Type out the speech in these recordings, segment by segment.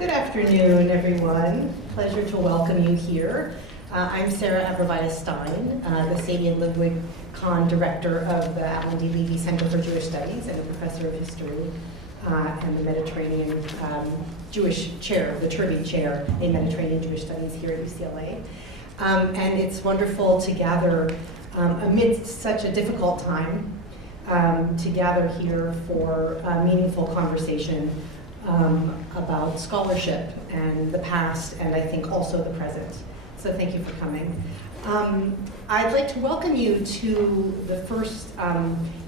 Good afternoon, everyone. Pleasure to welcome you here. I'm Sarah Abrevaya Stein, the Sadie and Ludwig Kahn Director of the Alan D. Leve Center for Jewish Studies and a Professor of History and the Mediterranean Jewish Chair, the Turvey Chair in Mediterranean Jewish Studies here at UCLA. And it's wonderful to gather amidst such a difficult time to gather here for a meaningful conversation about scholarship and the past, and I think also the present. So thank you for coming. I'd like to welcome you to the first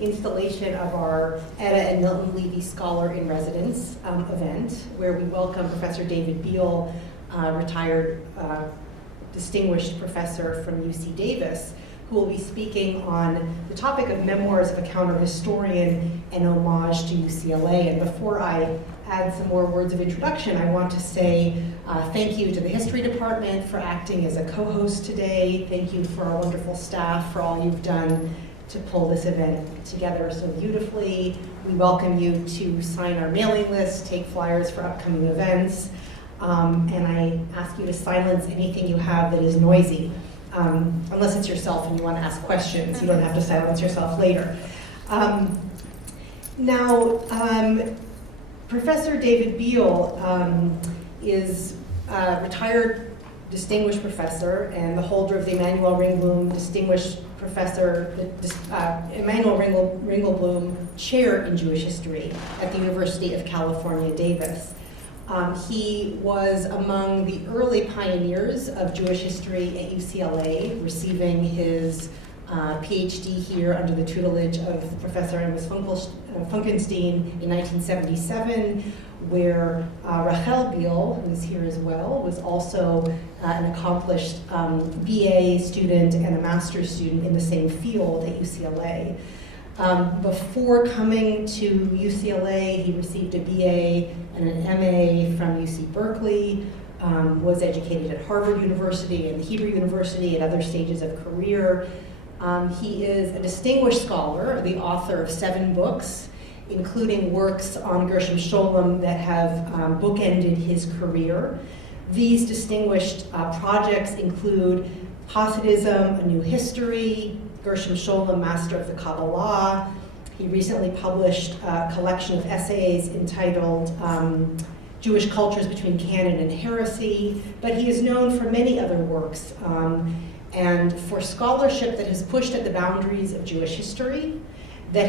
installation of our Etta and Milton Leve Scholar in Residence event, where we welcome Professor David Biale, retired distinguished professor from UC Davis, who will be speaking on the topic of Memoirs of a Counter-Historian and Homage to UCLA. And before I add some more words of introduction, I want to say thank you to the History Department for acting as a co-host today. Thank you for our wonderful staff for all you've done to pull this event together so beautifully. We welcome you to sign our mailing list, take flyers for upcoming events, and I ask you to silence anything you have that is noisy. Unless it's yourself and you want to ask questions, you don't have to silence yourself later. Professor David Biale is a retired distinguished professor and the holder of the Emanuel Ringelblum Distinguished Professor, Emanuel Ringelblum Chair in Jewish History at the University of California, Davis. He was among the early pioneers of Jewish history at UCLA, receiving his PhD here under the tutelage of Professor Amos Funkenstein in 1977, where Rachel Biale, who is here as well, was also an accomplished BA student and a master's student in the same field at UCLA. Before coming to UCLA, he received a BA and an MA from UC Berkeley, was educated at Harvard University and the Hebrew University at other stages of career. He is a distinguished scholar, the author of 7 books, including works on Gershom Scholem that have bookended his career. These distinguished projects include Hasidism, A New History, Gershom Scholem, Master of the Kabbalah. He recently published a collection of essays entitled Jewish Cultures Between Canon and Heresy, but he is known for many other works and for scholarship that has pushed at the boundaries of Jewish history, that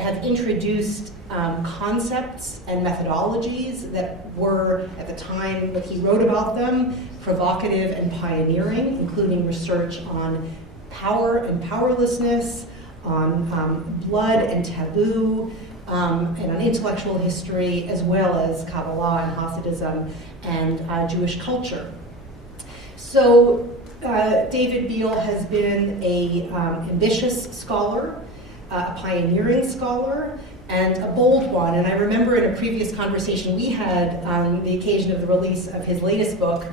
have introduced concepts and methodologies that were, at the time that he wrote about them, provocative and pioneering, including research on power and powerlessness, on blood and taboo, and on intellectual history, as well as Kabbalah and Hasidism and Jewish culture. So David Biale has been an ambitious scholar, a pioneering scholar, and a bold one. And I remember in a previous conversation we had on the occasion of the release of his latest book,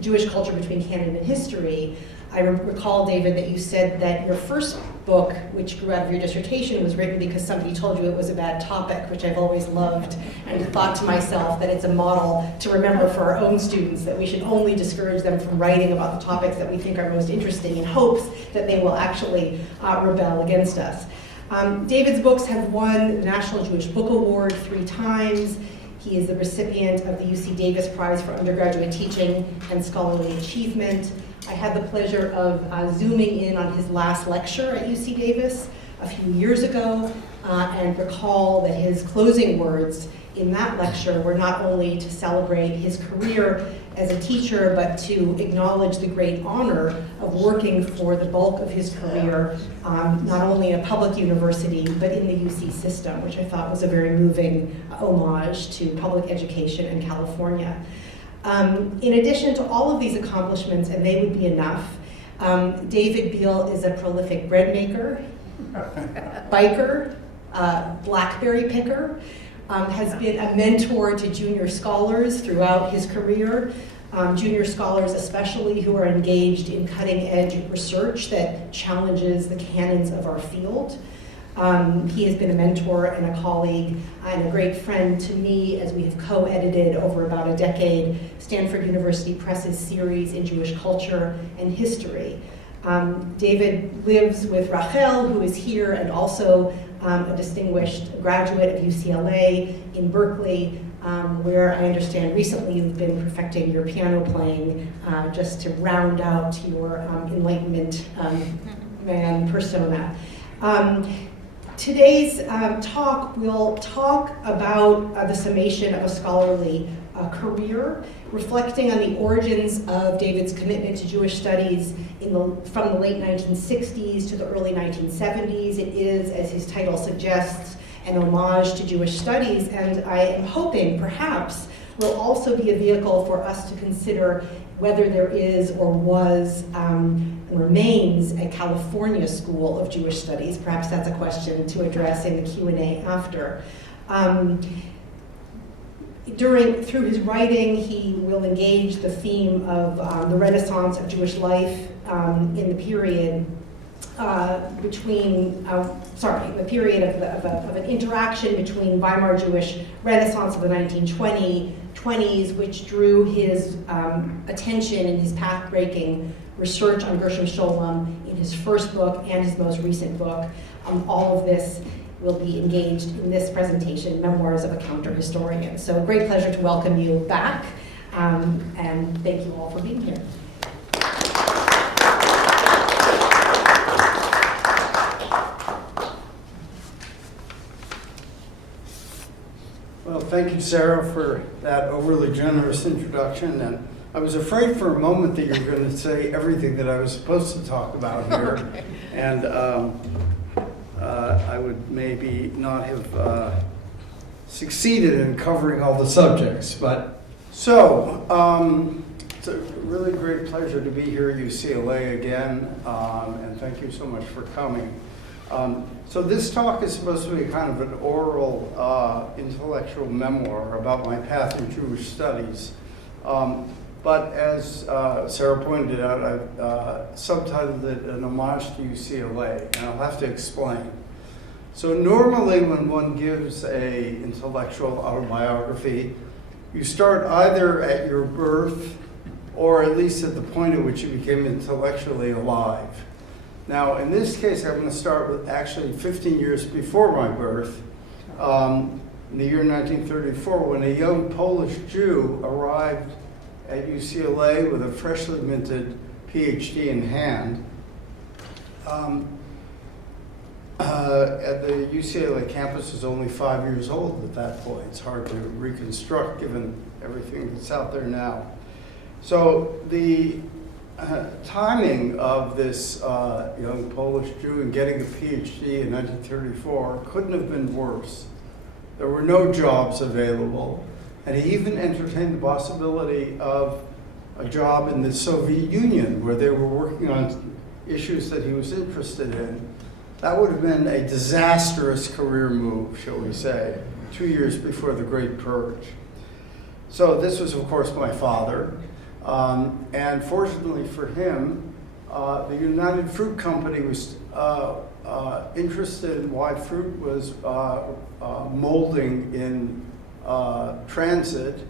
Jewish Culture Between Canon and History, I recall, David, that you said that your first book, which grew out of your dissertation, was written because somebody told you it was a bad topic, which I've always loved, and thought to myself that it's a model to remember for our own students, that we should only discourage them from writing about the topics that we think are most interesting in hopes that they will actually rebel against us. David's books have won the National Jewish Book Award 3 times. He is the recipient of the UC Davis Prize for Undergraduate Teaching and Scholarly Achievement. I had the pleasure of zooming in on his last lecture at UC Davis a few years ago and recall that his closing words in that lecture were not only to celebrate his career as a teacher, but to acknowledge the great honor of working for the bulk of his career, not only in a public university, but in the UC system, which I thought was a very moving homage to public education in California. In addition to all of these accomplishments, and they would be enough, David Biale is a prolific bread maker, biker, blackberry picker, has been a mentor to junior scholars throughout his career, junior scholars especially who are engaged in cutting-edge research that challenges the canons of our field. He has been a mentor and a colleague and a great friend to me as we have co-edited over about a decade Stanford University Press's series in Jewish culture and history. David lives with Rachel, who is here, and also a distinguished graduate of UCLA in Berkeley, where I understand recently you've been perfecting your piano playing, just to round out your Enlightenment man persona. Today's talk will talk about the summation of a scholarly career, reflecting on the origins of David's commitment to Jewish studies from the late 1960s to the early 1970s. It is, as his title suggests, an homage to Jewish studies, and I am hoping perhaps will also be a vehicle for us to consider whether there is or was and remains a California School of Jewish Studies. Perhaps that's a question to address in the Q&A after. Through his writing, he will engage the theme of the Renaissance of Jewish life in the period the period of an interaction between Weimar Jewish Renaissance of the 1920s, which drew his attention in his pathbreaking research on Gershom Scholem in his first book and his most recent book. All of this will be engaged in this presentation, Memoirs of a Counter-Historian. So great pleasure to welcome you back, and thank you all for being here. Well, thank you, Sarah, for that overly generous introduction. And I was afraid for a moment that you were going to say everything that I was supposed to talk about here. And I would maybe not have succeeded in covering all the subjects. But so, it's a really great pleasure to be here at UCLA again. And thank you so much for coming. So this talk is supposed to be kind of an oral intellectual memoir about my path in Jewish studies. But as Sarah pointed out, I've subtitled it an homage to UCLA, and I'll have to explain. So normally when one gives a intellectual autobiography, you start either at your birth or at least at the point at which you became intellectually alive. Now, in this case, I'm going to start with actually 15 years before my birth, in the year 1934, when a young Polish Jew arrived at UCLA with a freshly minted PhD in hand. At the UCLA campus was only 5 years old at that point. It's hard to reconstruct given everything that's out there now. So the timing of this young Polish Jew in getting a PhD in 1934 couldn't have been worse. There were no jobs available, and he even entertained the possibility of a job in the Soviet Union where they were working on issues that he was interested in. That would have been a disastrous career move, shall we say, 2 years before the Great Purge. So this was, of course, my father. And fortunately for him, the United Fruit Company was interested in why fruit was molding in transit,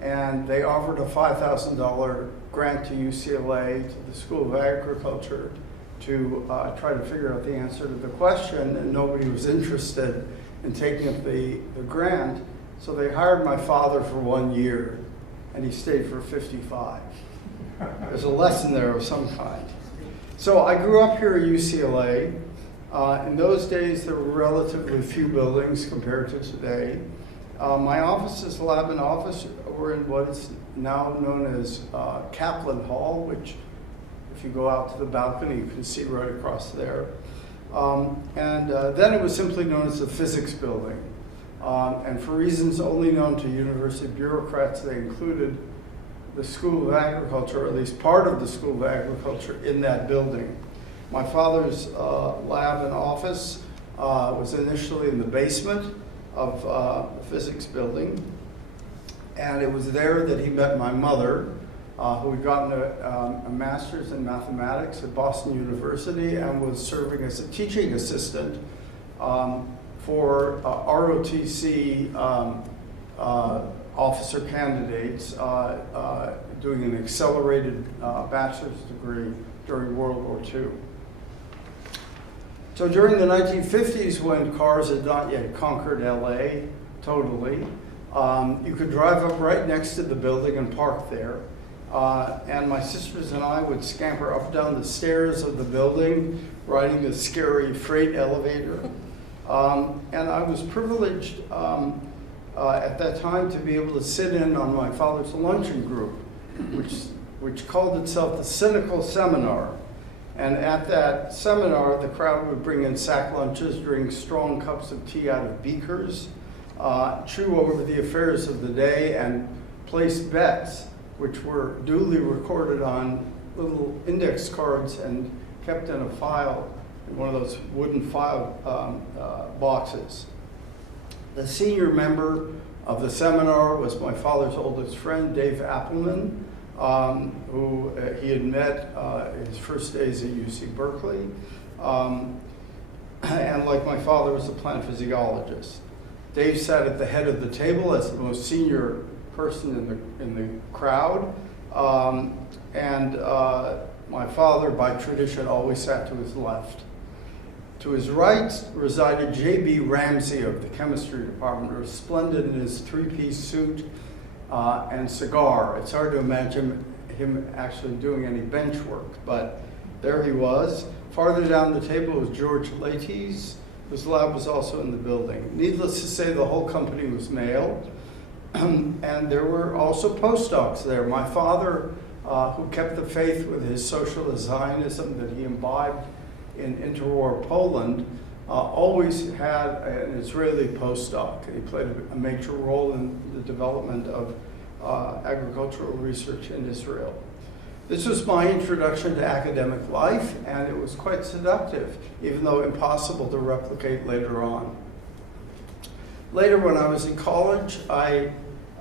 and they offered a $5,000 grant to UCLA, to the School of Agriculture, to try to figure out the answer to the question, and nobody was interested in taking up the grant, so they hired my father for 1 year, and he stayed for 55. There's a lesson there of some kind. So I grew up here at UCLA. In those days, there were relatively few buildings compared to today. My offices, lab and office, were in what is now known as Kaplan Hall, which if you go out to the balcony, you can see right across there. Then it was simply known as the physics building. And for reasons only known to university bureaucrats, they included the School of Agriculture, or at least part of the School of Agriculture, in that building. My father's lab and office was initially in the basement of the physics building. And it was there that he met my mother, who had gotten a master's in mathematics at Boston University and was serving as a teaching assistant for ROTC officer candidates doing an accelerated bachelor's degree during World War II. So during the 1950s, when cars had not yet conquered LA totally, you could drive up right next to the building and park there. And my sisters and I would scamper up down the stairs of the building, riding the scary freight elevator. And I was privileged at that time to be able to sit in on my father's luncheon group, which called itself the Cynical Seminar. And at that seminar, the crowd would bring in sack lunches, drink strong cups of tea out of beakers, chew over the affairs of the day, and place bets, which were duly recorded on little index cards and kept in a file, in one of those wooden file boxes. The senior member of the seminar was my father's oldest friend, Dave Appelman, who he had met his first days at UC Berkeley, and like my father was a plant physiologist. Dave sat at the head of the table as the most senior person in the crowd, and my father, by tradition, always sat to his left. To his right resided J.B. Ramsey of the chemistry department, resplendent in his three-piece suit and cigar. It's hard to imagine him actually doing any bench work, but there he was. Farther down the table was George Laties, whose lab was also in the building. Needless to say, the whole company was male, and there were also postdocs there. My father, who kept the faith with his socialist Zionism that he imbibed in interwar Poland, always had an Israeli postdoc. He played a major role in the development of agricultural research in Israel. This was my introduction to academic life, and it was quite seductive, even though impossible to replicate later on. Later, when I was in college, I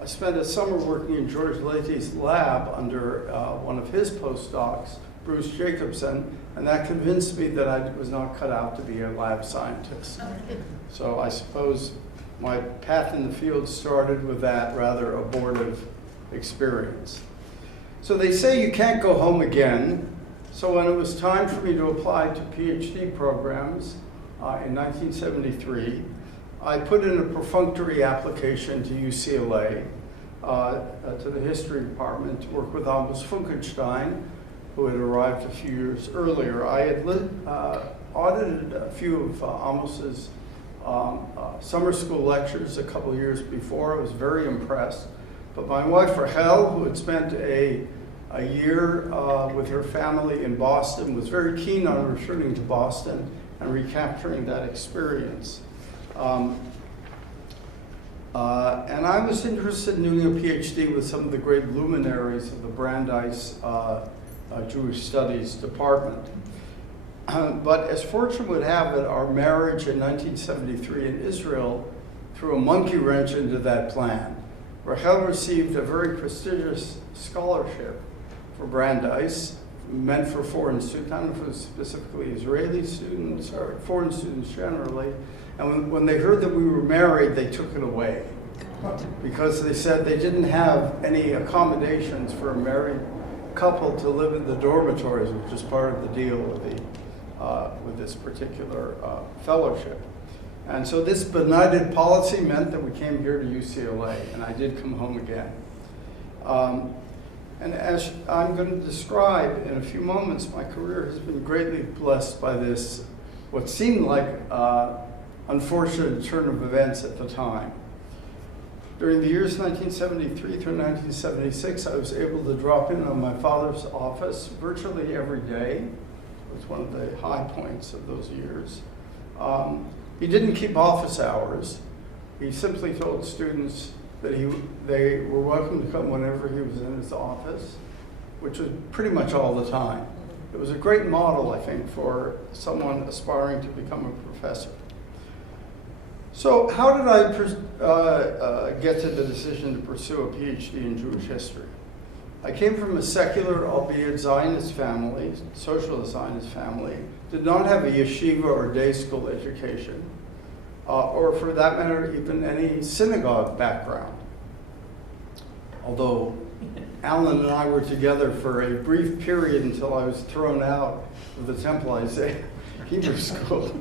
spent a summer working in George Laty's lab under one of his postdocs, Bruce Jacobson, and that convinced me that I was not cut out to be a lab scientist. So I suppose my path in the field started with that rather abortive experience. So they say you can't go home again. So when it was time for me to apply to PhD programs in 1973, I put in a perfunctory application to UCLA, to the history department, to work with Amos Funkenstein, who had arrived a few years earlier. I had audited a few of Amos's summer school lectures a couple years before. I was very impressed. But my wife, Rachel, who had spent a year with her family in Boston, was very keen on returning to Boston and recapturing that experience. And I was interested in doing a PhD with some of the great luminaries of the Brandeis Jewish Studies department. But as fortune would have it, our marriage in 1973 in Israel threw a monkey wrench into that plan. Rachel received a very prestigious scholarship for Brandeis, meant for foreign students, not for specifically Israeli students, or foreign students generally. And when they heard that we were married, they took it away, because they said they didn't have any accommodations for a married couple to live in the dormitories, which is part of the deal with this particular fellowship. And so this benighted policy meant that we came here to UCLA, and I did come home again. And as I'm going to describe in a few moments, my career has been greatly blessed by this, what seemed like unfortunate turn of events at the time. During the years 1973 through 1976, I was able to drop in on my father's office virtually every day. It was one of the high points of those years. He didn't keep office hours. He simply told students that they were welcome to come whenever he was in his office, which was pretty much all the time. It was a great model, I think, for someone aspiring to become a professor. So how did I get to the decision to pursue a PhD in Jewish history? I came from a secular, albeit Zionist family, socialist Zionist family, did not have a yeshiva or day school education. or for that matter, even any synagogue background. Although Alan and I were together for a brief period until I was thrown out of the Temple Isaiah Hebrew School.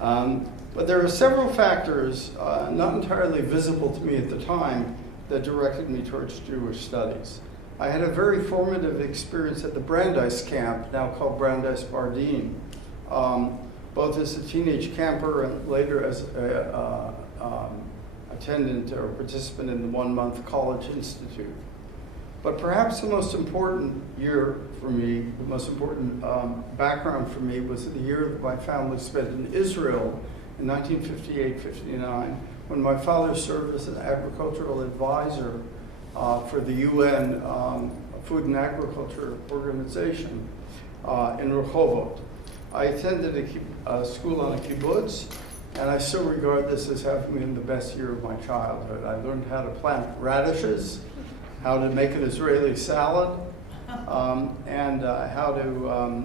But there are several factors, not entirely visible to me at the time, that directed me towards Jewish studies. I had a very formative experience at the Brandeis camp, now called Brandeis Bardeen, both as a teenage camper and later as a attendant or participant in the one-month college institute. But perhaps the most important year for me, the most important background for me, was the year that my family spent in Israel in 1958-59, when my father served as an agricultural advisor for the UN Food and Agriculture Organization in Rehovot. I attended a school on a kibbutz, and I still regard this as having been the best year of my childhood. I learned how to plant radishes, how to make an Israeli salad, and how to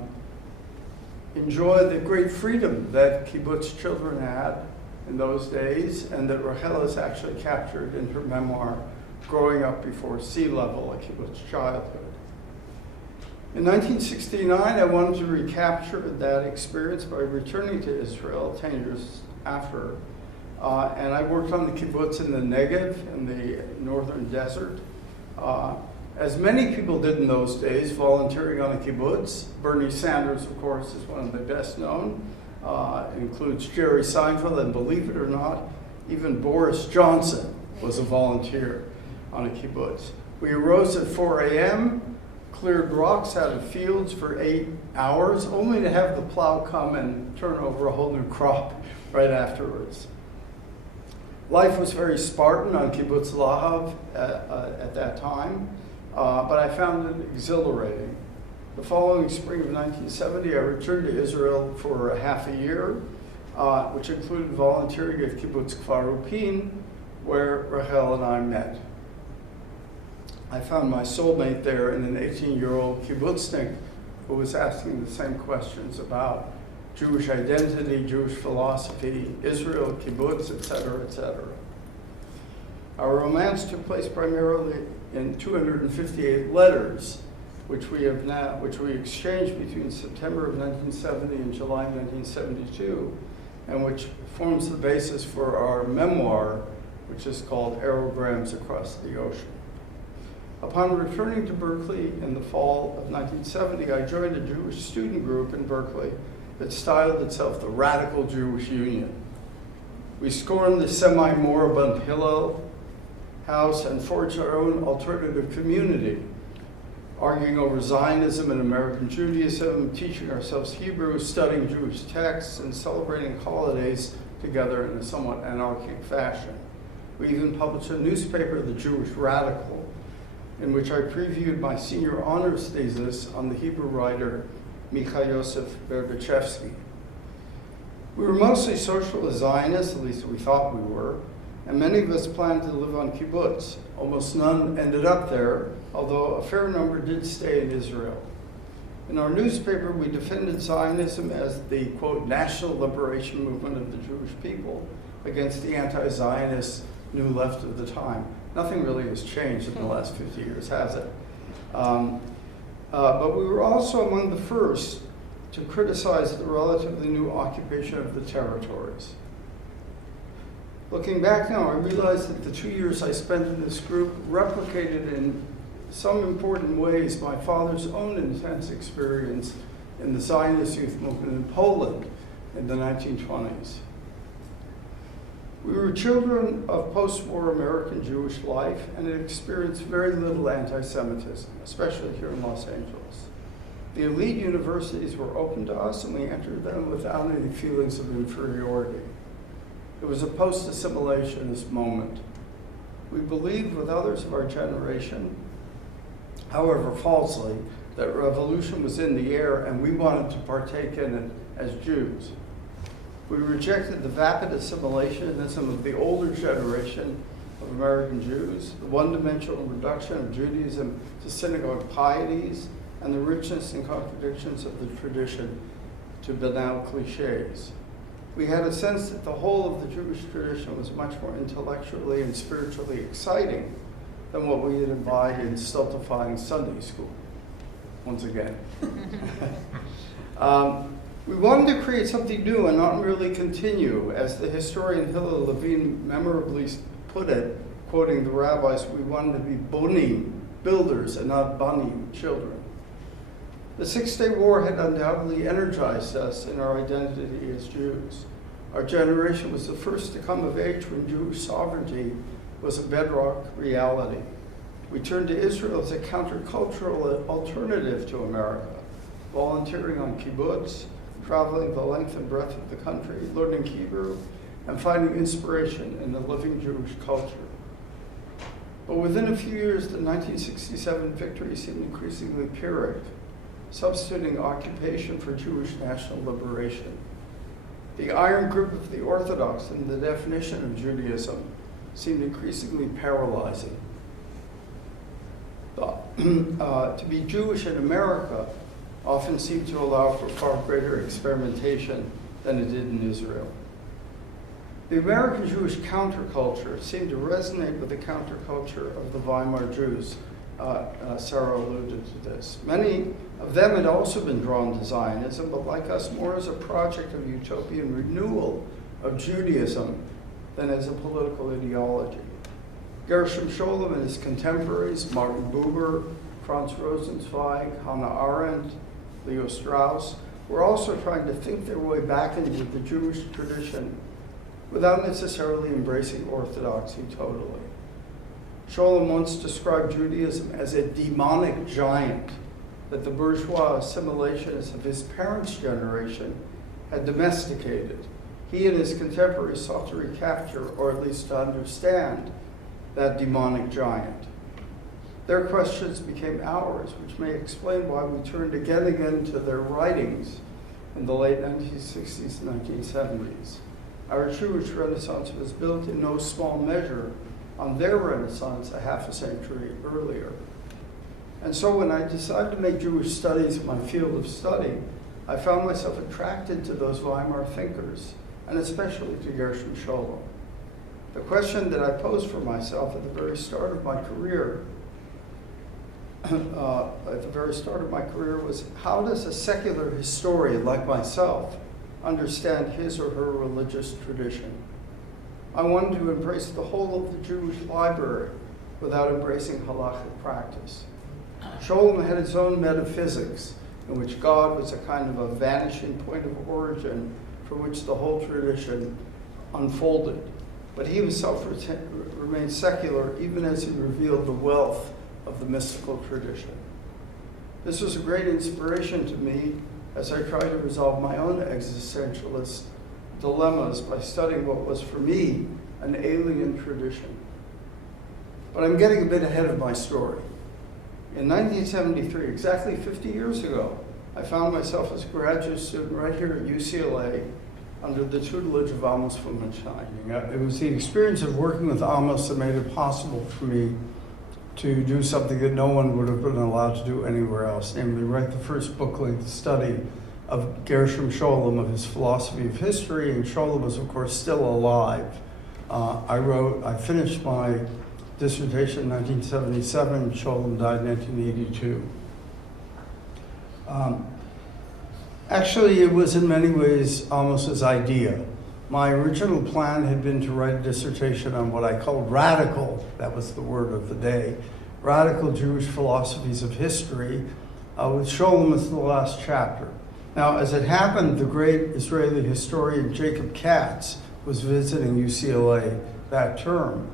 enjoy the great freedom that kibbutz children had in those days, and that Rachel has actually captured in her memoir, Growing Up Before Sea Level, a kibbutz childhood. In 1969, I wanted to recapture that experience by returning to Israel 10 years after, and I worked on the kibbutz in the Negev, in the northern desert. As many people did in those days, volunteering on a kibbutz. Bernie Sanders, of course, is one of the best known. It includes Jerry Seinfeld, and believe it or not, even Boris Johnson was a volunteer on a kibbutz. We arose at 4 a.m., cleared rocks out of fields for 8 hours, only to have the plow come and turn over a whole new crop right afterwards. Life was very Spartan on Kibbutz Lahav at that time, but I found it exhilarating. The following spring of 1970, I returned to Israel for half a year, which included volunteering at Kibbutz Kfar Upin, where Rachel and I met. I found my soulmate there in an 18-year-old kibbutznik who was asking the same questions about Jewish identity, Jewish philosophy, Israel, kibbutz, etc., etc. Our romance took place primarily in 258 letters, which we exchanged between September of 1970 and July 1972, and which forms the basis for our memoir, which is called Aerograms Across the Ocean. Upon returning to Berkeley in the fall of 1970, I joined a Jewish student group in Berkeley that styled itself the Radical Jewish Union. We scorned the semi-moribund Hillel house and forged our own alternative community, arguing over Zionism and American Judaism, teaching ourselves Hebrew, studying Jewish texts, and celebrating holidays together in a somewhat anarchic fashion. We even published a newspaper, The Jewish Radical, in which I previewed my senior honors thesis on the Hebrew writer Micha Yosef Berbechevsky. We were mostly socialist Zionists, at least we thought we were, and many of us planned to live on kibbutz. Almost none ended up there, although a fair number did stay in Israel. In our newspaper, we defended Zionism as the, quote, national liberation movement of the Jewish people against the anti-Zionist New Left of the time. Nothing really has changed in the last 50 years, has it? But we were also among the first to criticize the relatively new occupation of the territories. Looking back now, I realize that the 2 years I spent in this group replicated in some important ways my father's own intense experience in the Zionist youth movement in Poland in the 1920s. We were children of post-war American Jewish life and had experienced very little anti-Semitism, especially here in Los Angeles. The elite universities were open to us, and we entered them without any feelings of inferiority. It was a post-assimilationist moment. We believed with others of our generation, however falsely, that revolution was in the air and we wanted to partake in it as Jews. We rejected the vapid assimilationism of the older generation of American Jews, the one-dimensional reduction of Judaism to synagogue pieties, and the richness and contradictions of the tradition to banal cliches. we had a sense that the whole of the Jewish tradition was much more intellectually and spiritually exciting than what we had imbibed in stultifying Sunday school, once again. We wanted to create something new and not merely continue. As the historian Hillel Levine memorably put it, quoting the rabbis, we wanted to be bonim, builders, and not banim, children. The Six-Day War had undoubtedly energized us in our identity as Jews. Our generation was the first to come of age when Jewish sovereignty was a bedrock reality. We turned to Israel as a countercultural alternative to America, volunteering on kibbutz, traveling the length and breadth of the country, learning Hebrew, and finding inspiration in the living Jewish culture. But within a few years, the 1967 victory seemed increasingly Pyrrhic, substituting occupation for Jewish national liberation. The iron grip of the Orthodox and the definition of Judaism seemed increasingly paralyzing. To be Jewish in America often seemed to allow for far greater experimentation than it did in Israel. The American Jewish counterculture seemed to resonate with the counterculture of the Weimar Jews. Sarah alluded to this. Many of them had also been drawn to Zionism, but like us, more as a project of utopian renewal of Judaism than as a political ideology. Gershom Scholem and his contemporaries, Martin Buber, Franz Rosenzweig, Hannah Arendt, Leo Strauss, were also trying to think their way back into the Jewish tradition without necessarily embracing orthodoxy totally. Scholem once described Judaism as a demonic giant that the bourgeois assimilationists of his parents' generation had domesticated. He and his contemporaries sought to recapture, or at least to understand, that demonic giant. Their questions became ours, which may explain why we turned again and again to their writings in the late 1960s and 1970s. Our Jewish Renaissance was built in no small measure on their Renaissance a half a century earlier. And so when I decided to make Jewish studies my field of study, I found myself attracted to those Weimar thinkers, and especially to Gershom Scholem. The question that I posed for myself at the very start of my career was, how does a secular historian like myself understand his or her religious tradition? I wanted to embrace the whole of the Jewish library without embracing halachic practice. Scholem had his own metaphysics, in which God was a kind of a vanishing point of origin from which the whole tradition unfolded. But he himself remained secular even as he revealed the wealth of the mystical tradition. This was a great inspiration to me as I tried to resolve my own existentialist dilemmas by studying what was for me an alien tradition. But I'm getting a bit ahead of my story. In 1973, exactly 50 years ago, I found myself as a graduate student right here at UCLA under the tutelage of Amos von Stein. It was the experience of working with Amos that made it possible for me to do something that no one would have been allowed to do anywhere else, namely write the first book-length study of Gershom Scholem, of his philosophy of history, and Scholem was, of course, still alive. I finished my dissertation in 1977, Scholem died in 1982. Actually, it was in many ways Amos's idea. My original plan had been to write a dissertation on what I called radical, that was the word of the day, radical Jewish philosophies of history, with Scholem as the last chapter. Now, as it happened, the great Israeli historian Jacob Katz was visiting UCLA that term,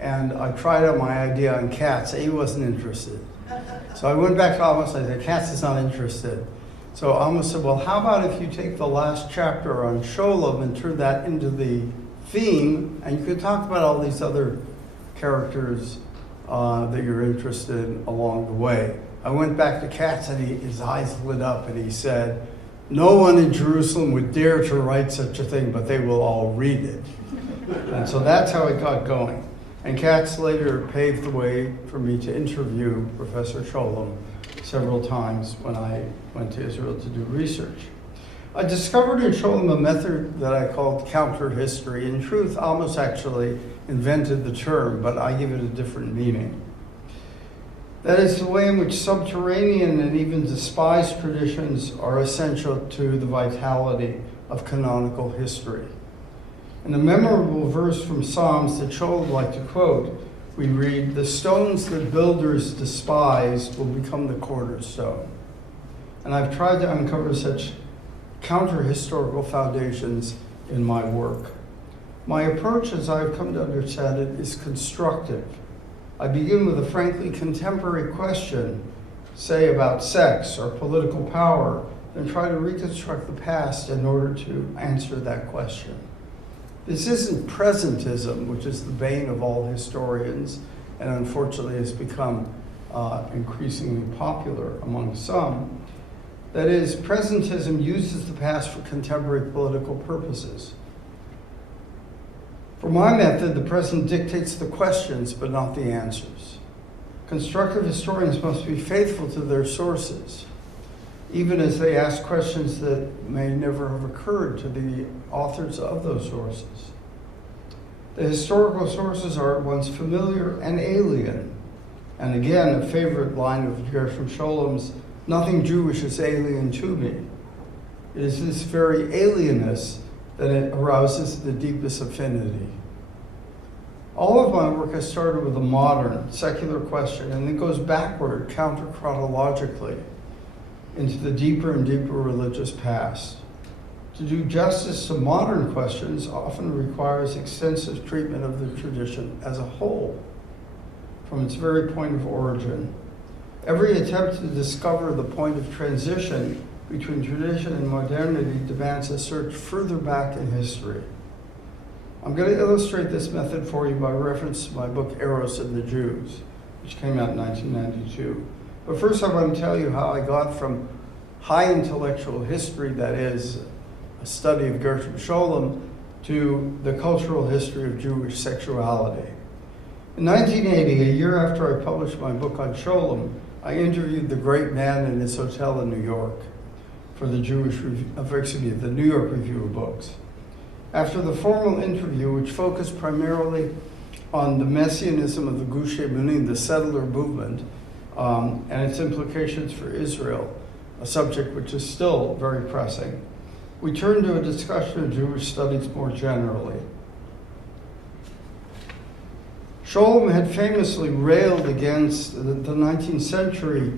and I tried out my idea on Katz. He wasn't interested. So I went back to Amos, I said, Katz is not interested. So Amos said, well, how about if you take the last chapter on Scholem and turn that into the theme, and you could talk about all these other characters that you're interested in along the way. I went back to Katz, and his eyes lit up, and he said, no one in Jerusalem would dare to write such a thing, but they will all read it. And so that's how it got going. And Katz later paved the way for me to interview Professor Scholem several times when I went to Israel to do research. I discovered in Scholem a method that I called counter-history. In truth, Amos actually invented the term, but I give it a different meaning. That is the way in which subterranean and even despised traditions are essential to the vitality of canonical history. In a memorable verse from Psalms that Scholem liked to quote, we read, "The stones that builders despised will become the cornerstone." And I've tried to uncover such counter-historical foundations in my work. My approach, as I've come to understand it, is constructive. I begin with a frankly contemporary question, say about sex or political power, then try to reconstruct the past in order to answer that question. This isn't presentism, which is the bane of all historians, and unfortunately has become increasingly popular among some. That is, presentism uses the past for contemporary political purposes. For my method, the present dictates the questions, but not the answers. Constructive historians must be faithful to their sources, even as they ask questions that may never have occurred to the authors of those sources. The historical sources are at once familiar and alien. And again, a favorite line of Gershom Scholem's, "Nothing Jewish is alien to me." It is this very alienness that it arouses the deepest affinity. All of my work has started with a modern, secular question, and then goes backward, counter-chronologically, into the deeper and deeper religious past. To do justice to modern questions often requires extensive treatment of the tradition as a whole, from its very point of origin. Every attempt to discover the point of transition between tradition and modernity demands a search further back in history. I'm going to illustrate this method for you by reference to my book, Eros and the Jews, which came out in 1992. But first I want to tell you how I got from high intellectual history, that is, a study of Gershom Scholem, to the cultural history of Jewish sexuality. In 1980, a year after I published my book on Scholem, I interviewed the great man in his hotel in New York for the the New York Review of Books. After the formal interview, which focused primarily on the messianism of the Gush Emunim, the settler movement, and its implications for Israel, a subject which is still very pressing, we turned to a discussion of Jewish studies more generally. Scholem had famously railed against the 19th century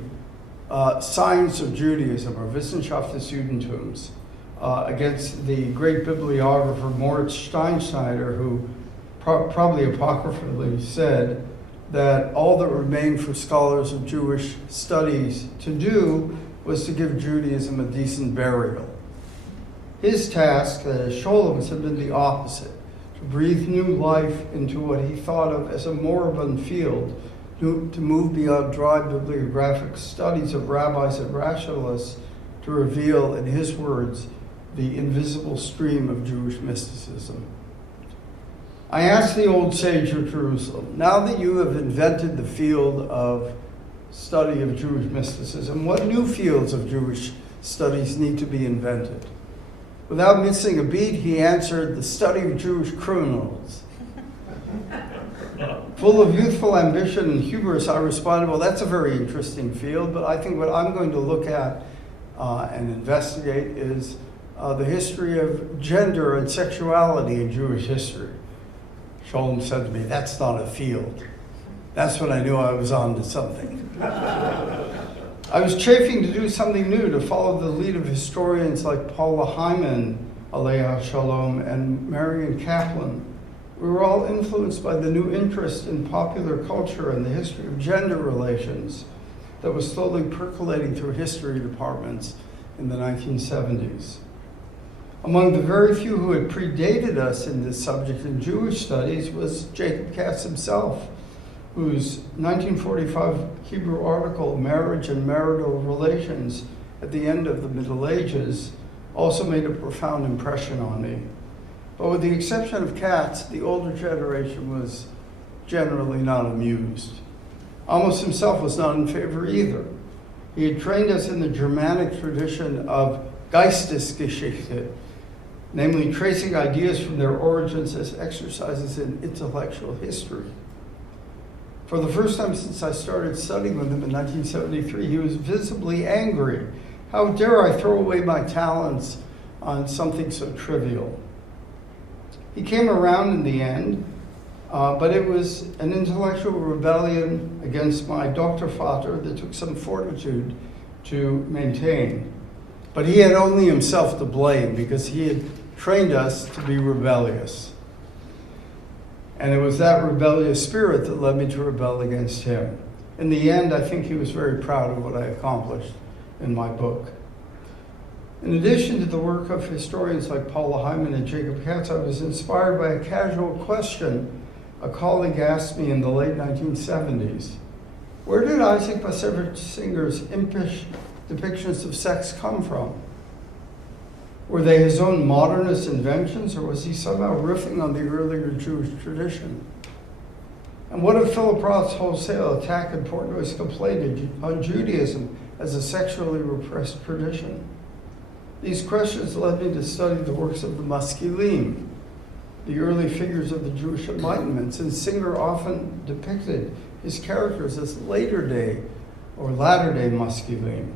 science of Judaism, or Wissenschaft des Judentums, against the great bibliographer Moritz Steinschneider, who probably apocryphally said that all that remained for scholars of Jewish studies to do was to give Judaism a decent burial. His task, as Scholem's, had been the opposite, to breathe new life into what he thought of as a moribund field, to move beyond dry bibliographic studies of rabbis and rationalists to reveal, in his words, the invisible stream of Jewish mysticism. I asked the old sage of Jerusalem, now that you have invented the field of study of Jewish mysticism, what new fields of Jewish studies need to be invented? Without missing a beat, he answered, the study of Jewish criminals. Full of youthful ambition and hubris, I responded, well, that's a very interesting field, but I think what I'm going to look at and investigate is the history of gender and sexuality in Jewish history. Scholem said to me, that's not a field. That's when I knew I was on to something. I was chafing to do something new, to follow the lead of historians like Paula Hyman, Aleha Shalom, and Marian Kaplan. We were all influenced by the new interest in popular culture and the history of gender relations that was slowly percolating through history departments in the 1970s. Among the very few who had predated us in this subject in Jewish studies was Jacob Katz himself, whose 1945 Hebrew article, Marriage and Marital Relations at the End of the Middle Ages, also made a profound impression on me. But with the exception of Katz, the older generation was generally not amused. Amos himself was not in favor either. He had trained us in the Germanic tradition of Geistesgeschichte, namely tracing ideas from their origins as exercises in intellectual history. For the first time since I started studying with him in 1973, he was visibly angry. How dare I throw away my talents on something so trivial? He came around in the end, but it was an intellectual rebellion against my Doktorvater that took some fortitude to maintain. But he had only himself to blame because he had trained us to be rebellious. And it was that rebellious spirit that led me to rebel against him. In the end, I think he was very proud of what I accomplished in my book. In addition to the work of historians like Paula Hyman and Jacob Katz, I was inspired by a casual question a colleague asked me in the late 1970s. Where did Isaac Bashevis Singer's impish depictions of sex come from? Were they his own modernist inventions, or was he somehow riffing on the earlier Jewish tradition? And what if Philip Roth's wholesale attack in Portnoy's complaint on Judaism as a sexually repressed tradition? These questions led me to study the works of the Maskilim, the early figures of the Jewish Enlightenment, since Singer often depicted his characters as latter-day Maskilim,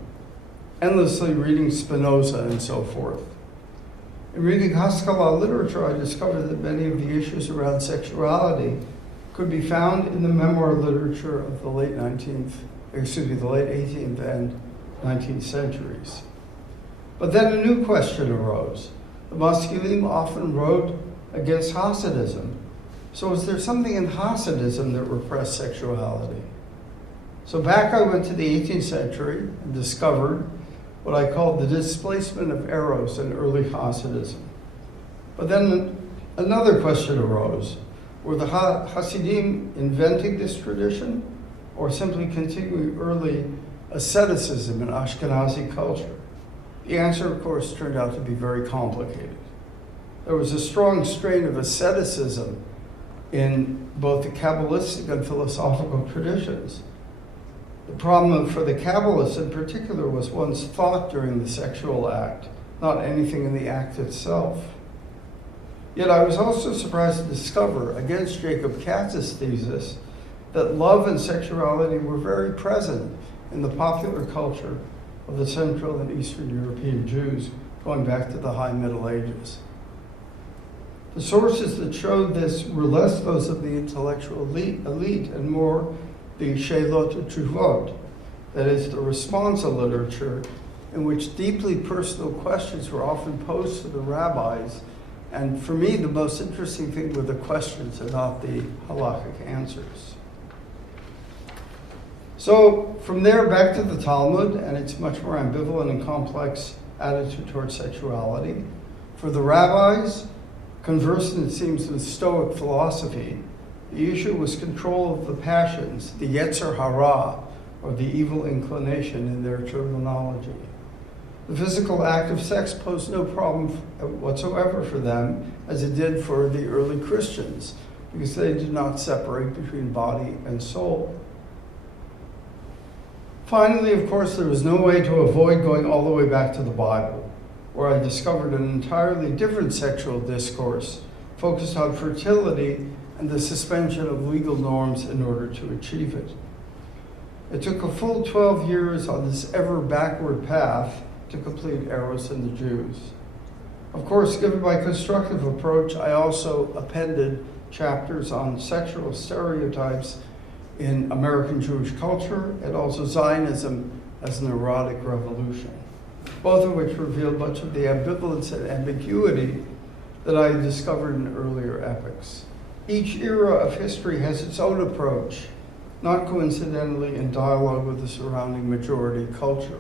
endlessly reading Spinoza and so forth. In reading Haskalah literature, I discovered that many of the issues around sexuality could be found in the memoir literature of the late 18th and 19th centuries. But then a new question arose. The Maskilim often wrote against Hasidism. So is there something in Hasidism that repressed sexuality? So back I went to the 18th century and discovered what I called the displacement of Eros in early Hasidism. But then another question arose. Were the Hasidim inventing this tradition or simply continuing early asceticism in Ashkenazi culture? The answer, of course, turned out to be very complicated. There was a strong strain of asceticism in both the Kabbalistic and philosophical traditions. The problem for the Kabbalists in particular was one's thought during the sexual act, not anything in the act itself. Yet I was also surprised to discover, against Jacob Katz's thesis, that love and sexuality were very present in the popular culture of the Central and Eastern European Jews going back to the High Middle Ages. The sources that showed this were less those of the intellectual elite and more the Sheilot Utshuvot, that is, the responsa literature, in which deeply personal questions were often posed to the rabbis. And for me, the most interesting thing were the questions and not the halakhic answers. So from there, back to the Talmud and its much more ambivalent and complex attitude towards sexuality. For the rabbis, conversant, it seems, with Stoic philosophy, the issue was control of the passions, the Yetzer Hara, or the evil inclination in their terminology. The physical act of sex posed no problem whatsoever for them, as it did for the early Christians, because they did not separate between body and soul. Finally, of course, there was no way to avoid going all the way back to the Bible, where I discovered an entirely different sexual discourse focused on fertility and the suspension of legal norms in order to achieve it. It took a full 12 years on this ever backward path to complete Eros and the Jews. Of course, given my constructive approach, I also appended chapters on sexual stereotypes in American Jewish culture and also Zionism as an erotic revolution, both of which revealed much of the ambivalence and ambiguity that I had discovered in earlier epochs. Each era of history has its own approach, not coincidentally in dialogue with the surrounding majority culture.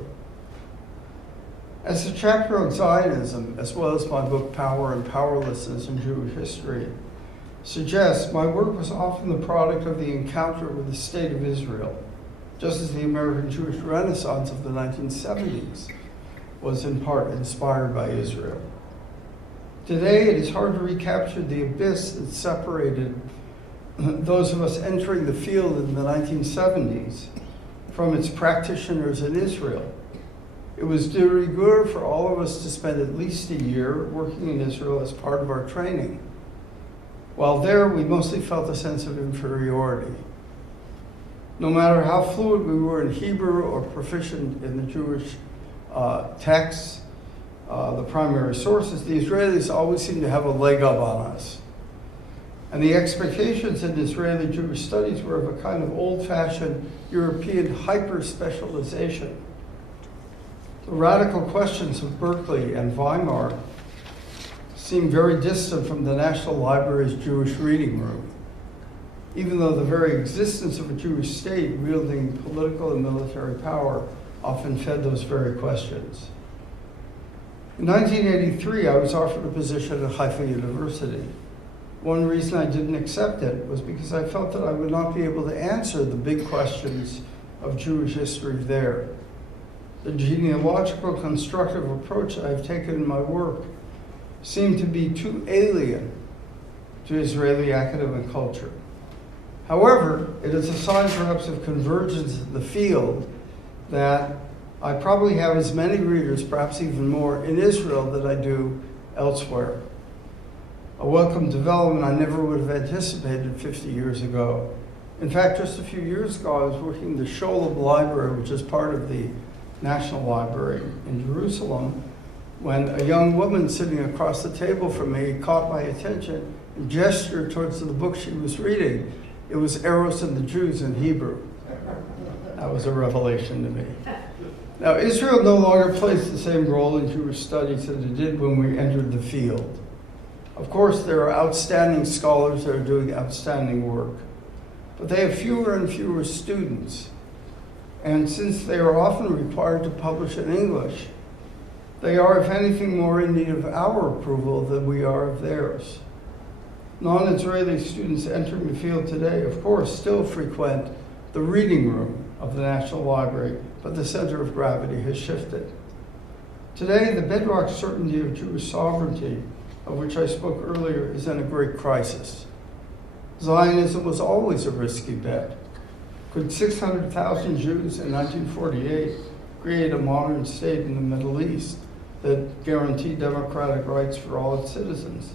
As the chapter on Zionism, as well as my book Power and Powerlessness in Jewish History, suggests, my work was often the product of the encounter with the state of Israel, just as the American Jewish Renaissance of the 1970s was in part inspired by Israel. Today, it is hard to recapture the abyss that separated those of us entering the field in the 1970s from its practitioners in Israel. It It was de rigueur for all of us to spend at least a year working in Israel as part of our training. While there, we mostly felt a sense of inferiority. No matter how fluent we were in Hebrew or proficient in the Jewish texts, the primary sources, the Israelis always seemed to have a leg up on us. And the expectations in Israeli Jewish studies were of a kind of old-fashioned European hyper-specialization. The radical questions of Berkeley and Weimar seemed very distant from the National Library's Jewish reading room, even though the very existence of a Jewish state wielding political and military power often fed those very questions. In 1983, I was offered a position at Haifa University. One reason I didn't accept it was because I felt that I would not be able to answer the big questions of Jewish history there. The genealogical constructive approach that I've taken in my work seemed to be too alien to Israeli academic culture. However, it is a sign perhaps of convergence in the field that I probably have as many readers, perhaps even more, in Israel than I do elsewhere. A welcome development I never would have anticipated 50 years ago. In fact, just a few years ago, I was working in the Scholem Library, which is part of the National Library in Jerusalem, when a young woman sitting across the table from me caught my attention and gestured towards the book she was reading. It was Eros and the Jews in Hebrew. That was a revelation to me. Now, Israel no longer plays the same role in Jewish studies as it did when we entered the field. Of course, there are outstanding scholars that are doing outstanding work, but they have fewer and fewer students. And since they are often required to publish in English, they are, if anything, more in need of our approval than we are of theirs. Non-Israeli students entering the field today, of course, still frequent the reading room of the National Library, but the center of gravity has shifted. Today, the bedrock certainty of Jewish sovereignty, of which I spoke earlier, is in a great crisis. Zionism was always a risky bet. Could 600,000 Jews in 1948 create a modern state in the Middle East that guaranteed democratic rights for all its citizens?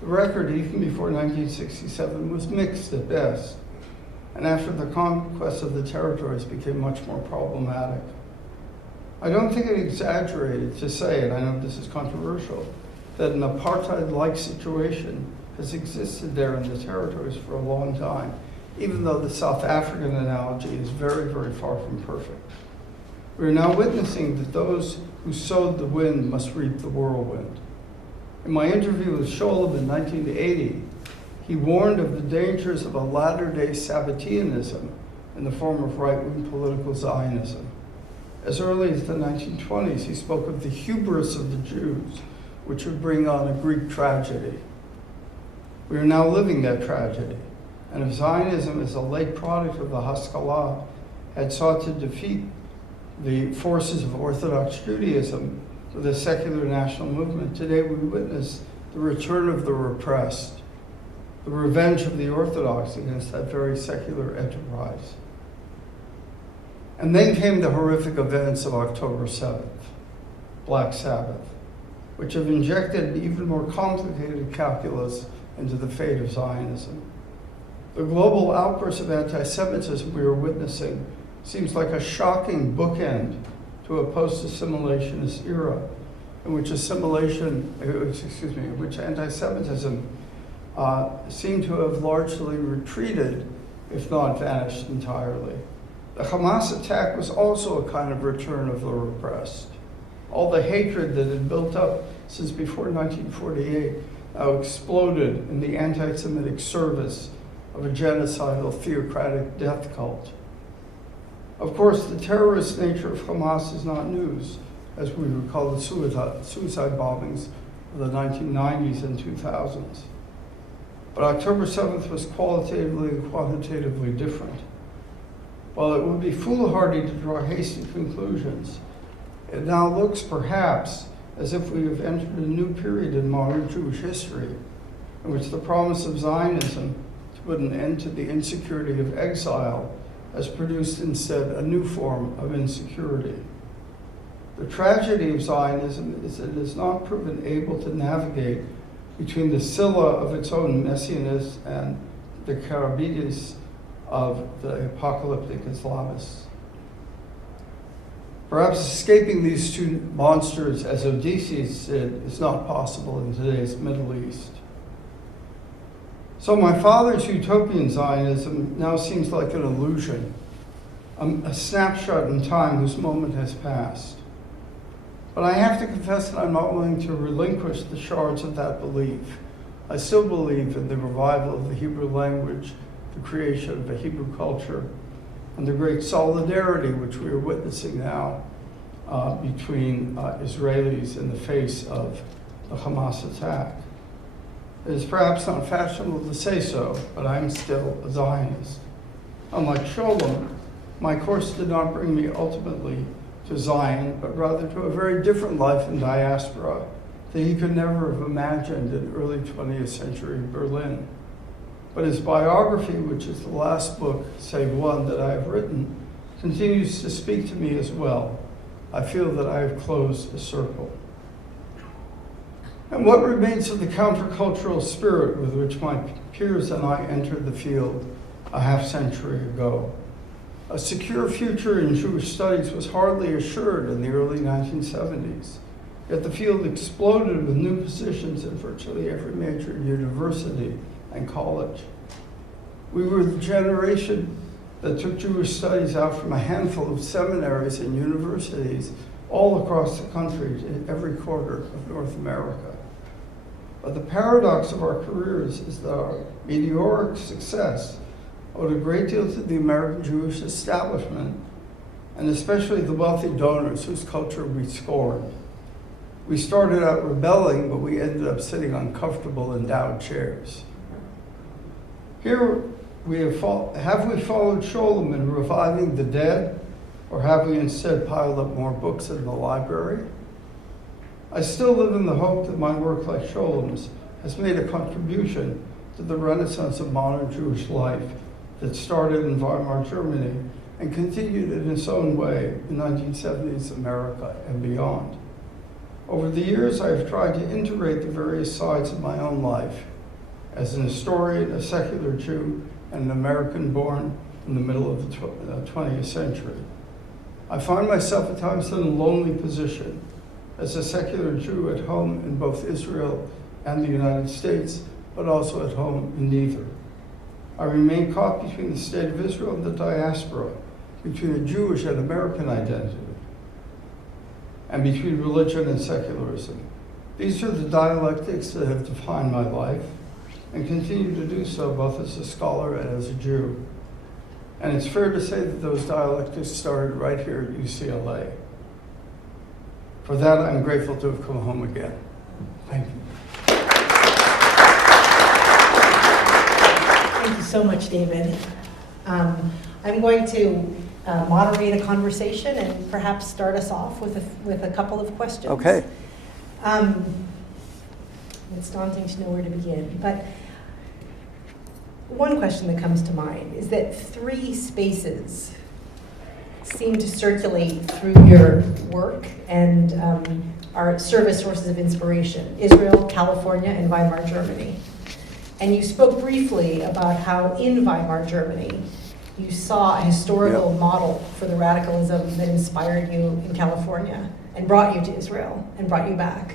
The record, even before 1967, was mixed at best, and after the conquest of the territories became much more problematic. I don't think it exaggerated to say, and I know this is controversial, that an apartheid-like situation has existed there in the territories for a long time, even though the South African analogy is very, very far from perfect. We are now witnessing that those who sowed the wind must reap the whirlwind. In my interview with Scholem in 1980, he warned of the dangers of a latter-day Sabbateanism in the form of right-wing political Zionism. As early as the 1920s, he spoke of the hubris of the Jews, which would bring on a Greek tragedy. We are now living that tragedy, and if Zionism, as a late product of the Haskalah, had sought to defeat the forces of Orthodox Judaism with a secular national movement, today we witness the return of the repressed, the revenge of the Orthodox against that very secular enterprise. And then came the horrific events of October 7th, Black Sabbath, which have injected an even more complicated calculus into the fate of Zionism. The global outburst of anti-Semitism we are witnessing seems like a shocking bookend to a post-assimilationist era in which anti-Semitism seemed to have largely retreated, if not vanished entirely. The Hamas attack was also a kind of return of the repressed. All the hatred that had built up since before 1948 now exploded in the anti-Semitic service of a genocidal theocratic death cult. Of course, the terrorist nature of Hamas is not news, as we recall the suicide bombings of the 1990s and 2000s. But October 7th was qualitatively and quantitatively different. While it would be foolhardy to draw hasty conclusions, it now looks perhaps as if we have entered a new period in modern Jewish history, in which the promise of Zionism to put an end to the insecurity of exile has produced instead a new form of insecurity. The tragedy of Zionism is that it is not proven able to navigate between the Scylla of its own messianists and the Carabides of the apocalyptic Islamists. Perhaps escaping these two monsters, as Odysseus did, is not possible in today's Middle East. So my father's utopian Zionism now seems like an illusion, a snapshot in time whose moment has passed. But I have to confess that I'm not willing to relinquish the shards of that belief. I still believe in the revival of the Hebrew language, the creation of a Hebrew culture, and the great solidarity which we are witnessing now between Israelis in the face of the Hamas attack. It is perhaps not fashionable to say so, but I'm still a Zionist. Unlike Scholem, my course did not bring me ultimately to Zion, but rather to a very different life in diaspora that he could never have imagined in early 20th century Berlin. But his biography, which is the last book, save one, that I have written, continues to speak to me as well. I feel that I have closed a circle. And what remains of the countercultural spirit with which my peers and I entered the field a half-century ago? A secure future in Jewish studies was hardly assured in the early 1970s, yet the field exploded with new positions at virtually every major university and college. We were the generation that took Jewish studies out from a handful of seminaries and universities all across the country in every quarter of North America. But the paradox of our careers is that our meteoric success owed a great deal to the American Jewish establishment, and especially the wealthy donors whose culture we scorned. We started out rebelling, but we ended up sitting on comfortable endowed chairs. Here we have we followed Scholem in reviving the dead, or have we instead piled up more books in the library? I still live in the hope that my work, like Scholem's, has made a contribution to the renaissance of modern Jewish life that started in Weimar Germany and continued in its own way in 1970s America and beyond. Over the years, I have tried to integrate the various sides of my own life as an historian, a secular Jew, and an American born in the middle of the 20th century. I find myself at times in a lonely position as a secular Jew at home in both Israel and the United States, but also at home in neither. I remain caught between the state of Israel and the diaspora, between a Jewish and American identity, and between religion and secularism. These are the dialectics that have defined my life, and continue to do so both as a scholar and as a Jew. And it's fair to say that those dialectics started right here at UCLA. For that, I'm grateful to have come home again. Thank you. Thank you so much, David. I'm going to moderate a conversation and perhaps start us off with a couple of questions. Okay. It's daunting to know where to begin, but one question that comes to mind is that three spaces seem to circulate through your work and are serve as sources of inspiration: Israel, California, and Weimar Germany. And you spoke briefly about how in Weimar Germany you saw a historical model for the radicalism that inspired you in California and brought you to Israel and brought you back.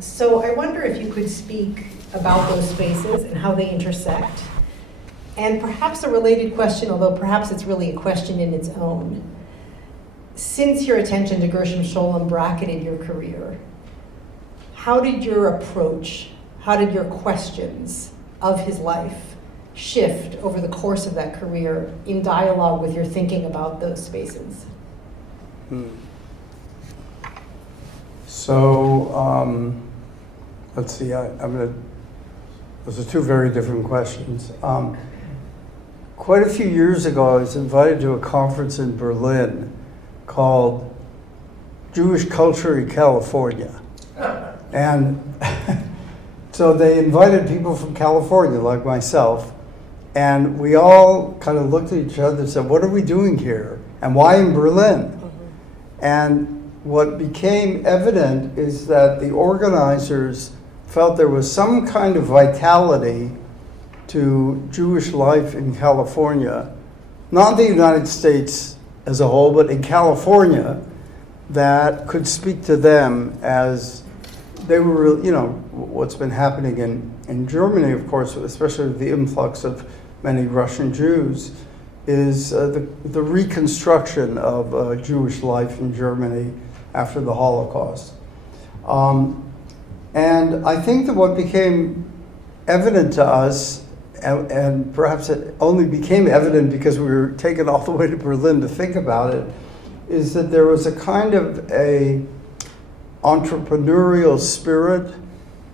So I wonder if you could speak about those spaces and how they intersect. And perhaps a related question, although perhaps it's really a question in its own. Since your attention to Gershom Scholem bracketed your career, how did your approach, how did your questions of his life shift over the course of that career in dialogue with your thinking about those spaces? So, let's see, those are two very different questions. Quite a few years ago, I was invited to a conference in Berlin called Jewish Culture in California. And so they invited people from California, like myself, and we all kind of looked at each other and said, what are we doing here? And why in Berlin? And what became evident is that the organizers felt there was some kind of vitality to Jewish life in California, not the United States as a whole, but in California, that could speak to them as they were, you know, what's been happening in Germany, of course, especially with the influx of many Russian Jews, is the reconstruction of Jewish life in Germany after the Holocaust. And I think that what became evident to us, and perhaps it only became evident because we were taken all the way to Berlin to think about it, is that there was a kind of a entrepreneurial spirit,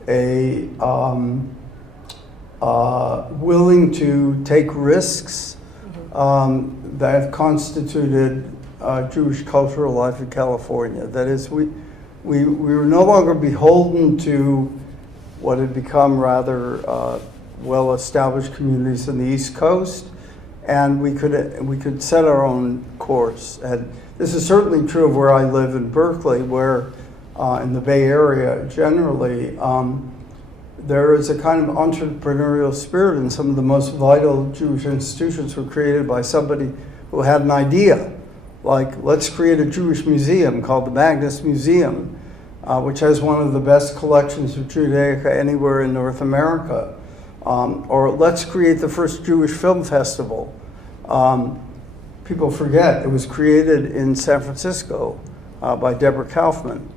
a willing to take risks that constituted Jewish cultural life in California. That is, we were no longer beholden to what had become rather well-established communities in the East Coast, and we could set our own course. And this is certainly true of where I live in Berkeley, where in the Bay Area generally, there is a kind of entrepreneurial spirit, and some of the most vital Jewish institutions were created by somebody who had an idea, like let's create a Jewish museum called the Magnus Museum, which has one of the best collections of Judaica anywhere in North America. Or let's create the first Jewish film festival. People forget, it was created in San Francisco by Deborah Kaufman.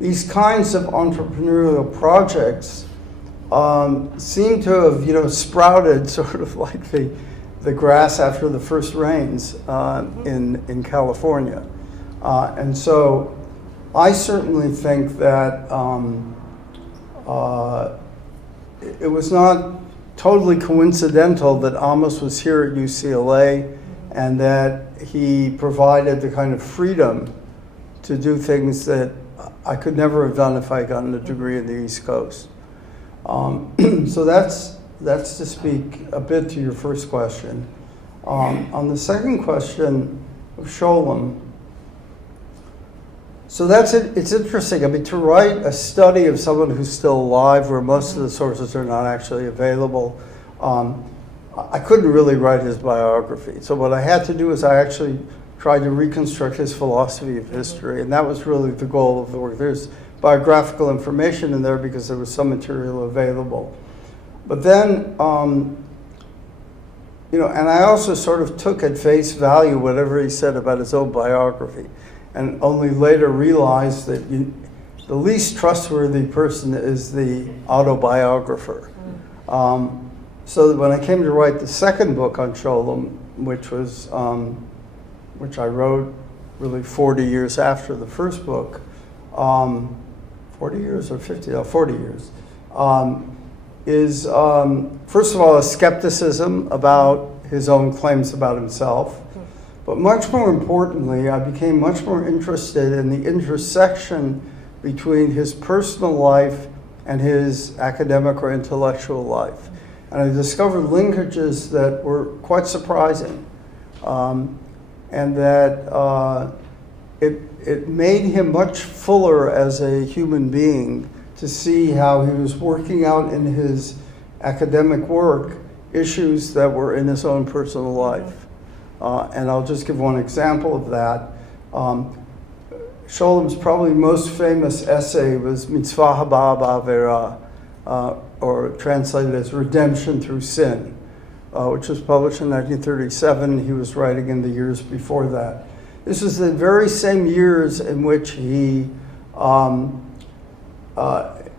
These kinds of entrepreneurial projects seem to have, you know, sprouted sort of like the grass after the first rains in California. And so I certainly think that it was not totally coincidental that Amos was here at UCLA and that he provided the kind of freedom to do things that I could never have done if I had gotten a degree in the East Coast. So that's to speak a bit to your first question. On the second question of Scholem, so that's it. It's interesting. I mean, to write a study of someone who's still alive, where most of the sources are not actually available, I couldn't really write his biography. So what I had to do is I actually tried to reconstruct his philosophy of history, and that was really the goal of the work. There's biographical information in there because there was some material available. But then, you know, and I also sort of took at face value whatever he said about his own biography, and only later realized that the least trustworthy person is the autobiographer. So that when I came to write the second book on Scholem, which I wrote really 40 years after the first book, 40 years or 50, 40 years, is first of all a skepticism about his own claims about himself. But much more importantly, I became much more interested in the intersection between his personal life and his academic or intellectual life. And I discovered linkages that were quite surprising, and that it made him much fuller as a human being to see how he was working out in his academic work issues that were in his own personal life. And I'll just give one example of that. Scholem's probably most famous essay was Mitzvah Haba Ba'avera, or translated as Redemption Through Sin, which was published in 1937. He was writing in the years before that. This was the very same years in which he,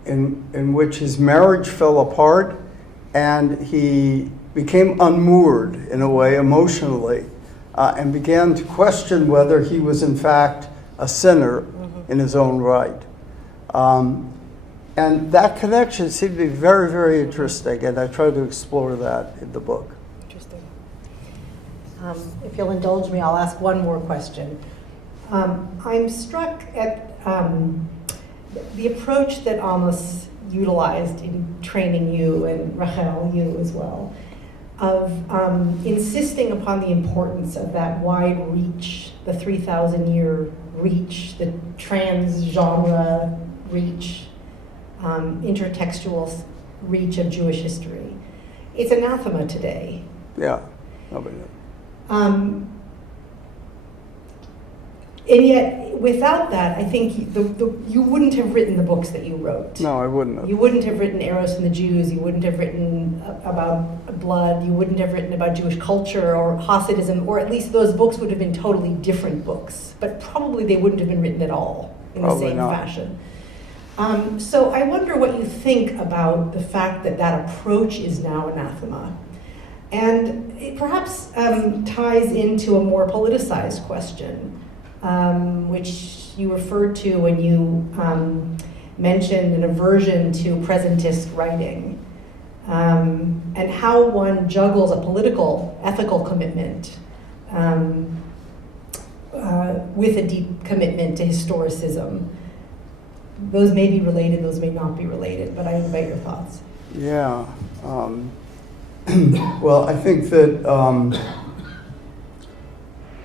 in which his marriage fell apart, and he became unmoored in a way emotionally, and began to question whether he was in fact a sinner in his own right. And that connection seemed to be very, very interesting, and I tried to explore that in the book. Interesting. If you'll indulge me, I'll ask one more question. I'm struck at the approach that Amos utilized in training you, and Rachel, you as well. of insisting upon the importance of that wide reach, the 3,000-year reach, the trans-genre reach, intertextual reach of Jewish history. It's anathema today. Yeah, nobody knows. And yet, without that, I think you wouldn't have written the books that you wrote. No, I wouldn't have. You wouldn't have written Eros and the Jews. You wouldn't have written about blood. You wouldn't have written about Jewish culture or Hasidism, or at least those books would have been totally different books. But probably they wouldn't have been written at all in the same fashion. So I wonder what you think about the fact that that approach is now anathema. And it perhaps ties into a more politicized question, which you referred to when you mentioned an aversion to presentist writing, and how one juggles a political, ethical commitment with a deep commitment to historicism. Those may be related, those may not be related, but I invite your thoughts. Yeah. Well, I think that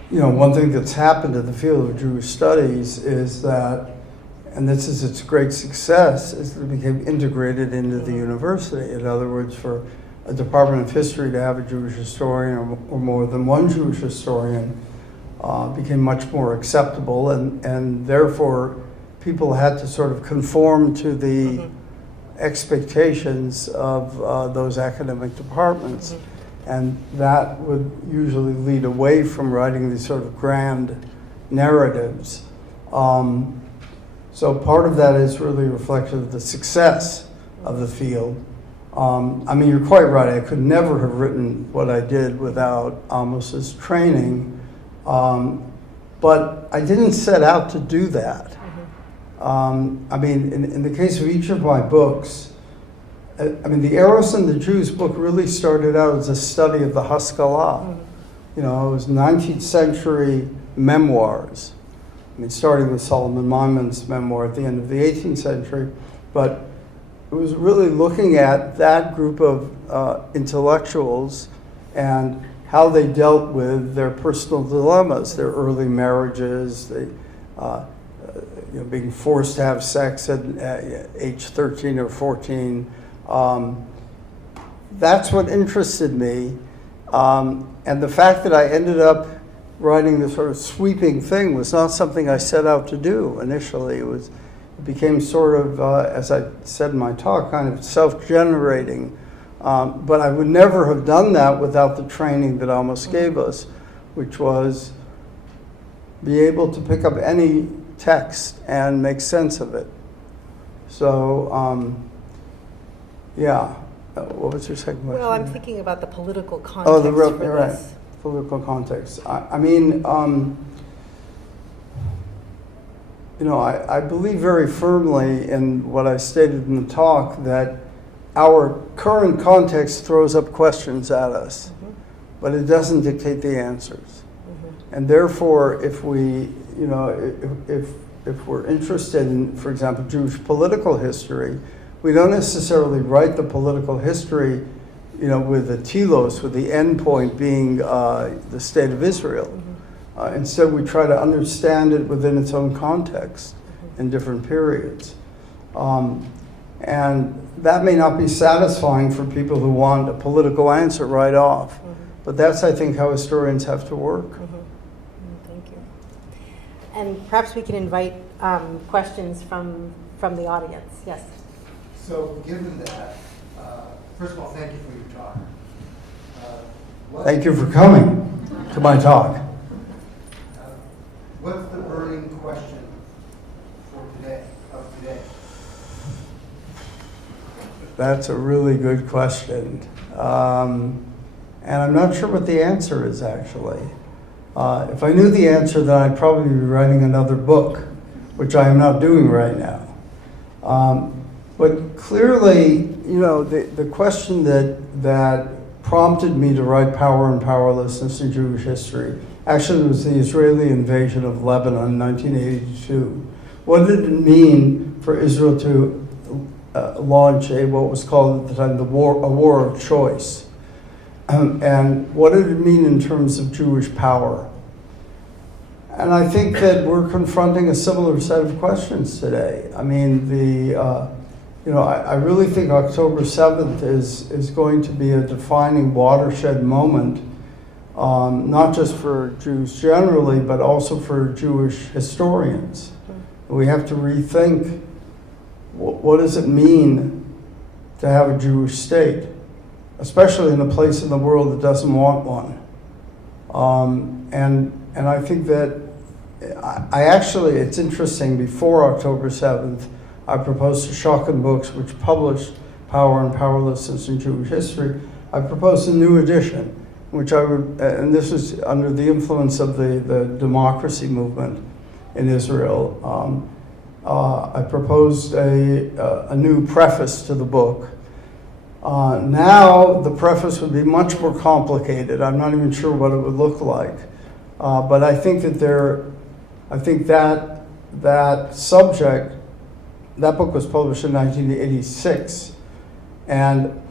one thing that's happened in the field of Jewish studies is that, and this is its great success, is that it became integrated into the university. In other words, for a department of history to have a Jewish historian or more than one Jewish historian became much more acceptable, and therefore people had to sort of conform to the expectations of those academic departments. And that would usually lead away from writing these sort of grand narratives. So part of that is really a reflection of the success of the field. I mean, you're quite right. I could never have written what I did without Amos's training. But I didn't set out to do that. I mean, in the case of each of my books, I mean, the Eros and the Jews book really started out as a study of the Haskalah. It was 19th century memoirs. I mean, starting with Solomon Maimon's memoir at the end of the 18th century, but it was really looking at that group of intellectuals and how they dealt with their personal dilemmas, their early marriages, being forced to have sex at age 13 or 14. That's what interested me. And the fact that I ended up writing this sort of sweeping thing was not something I set out to do initially. It became sort of, as I said in my talk, kind of self-generating. But I would never have done that without the training that Amos gave us, which was be able to pick up any text and make sense of it. So, yeah. What was your second question? Well, I'm thinking about the political context for this. Political context. I mean, I believe very firmly in what I stated in the talk, that our current context throws up questions at us, but it doesn't dictate the answers. And therefore, if we, if we're interested in, for example, Jewish political history, we don't necessarily write the political history, with the telos, with the end point being the state of Israel. Instead, we try to understand it within its own context in different periods. And that may not be satisfying for people who want a political answer right off. But that's, I think, how historians have to work. Thank you. And perhaps we can invite questions from the audience. Yes? So given that, first of all, thank you for your talk. Thank you for coming to my talk. What's the burning question for today, That's a really good question. And I'm not sure what the answer is, actually. If I knew the answer, then I'd probably be writing another book, which I am not doing right now. But clearly, the question that prompted me to write Power and Powerlessness in Jewish History actually was the Israeli invasion of Lebanon in 1982. What did it mean for Israel to launch what was called at the time a war of choice? and what did it mean in terms of Jewish power? And I think that we're confronting a similar set of questions today. I mean, I really think October 7th is going to be a defining watershed moment, not just for Jews generally, but also for Jewish historians. We have to rethink what does it mean to have a Jewish state, especially in a place in the world that doesn't want one. And I think that it's interesting, before October 7th, I proposed to Schocken Books, which published Power and Powerlessness in Jewish History, I proposed a new edition, which I would, and this was under the influence of the democracy movement in Israel. I proposed a new preface to the book. Now the preface would be much more complicated. I'm not even sure what it would look like. But I think that subject, that book was published in 1986, and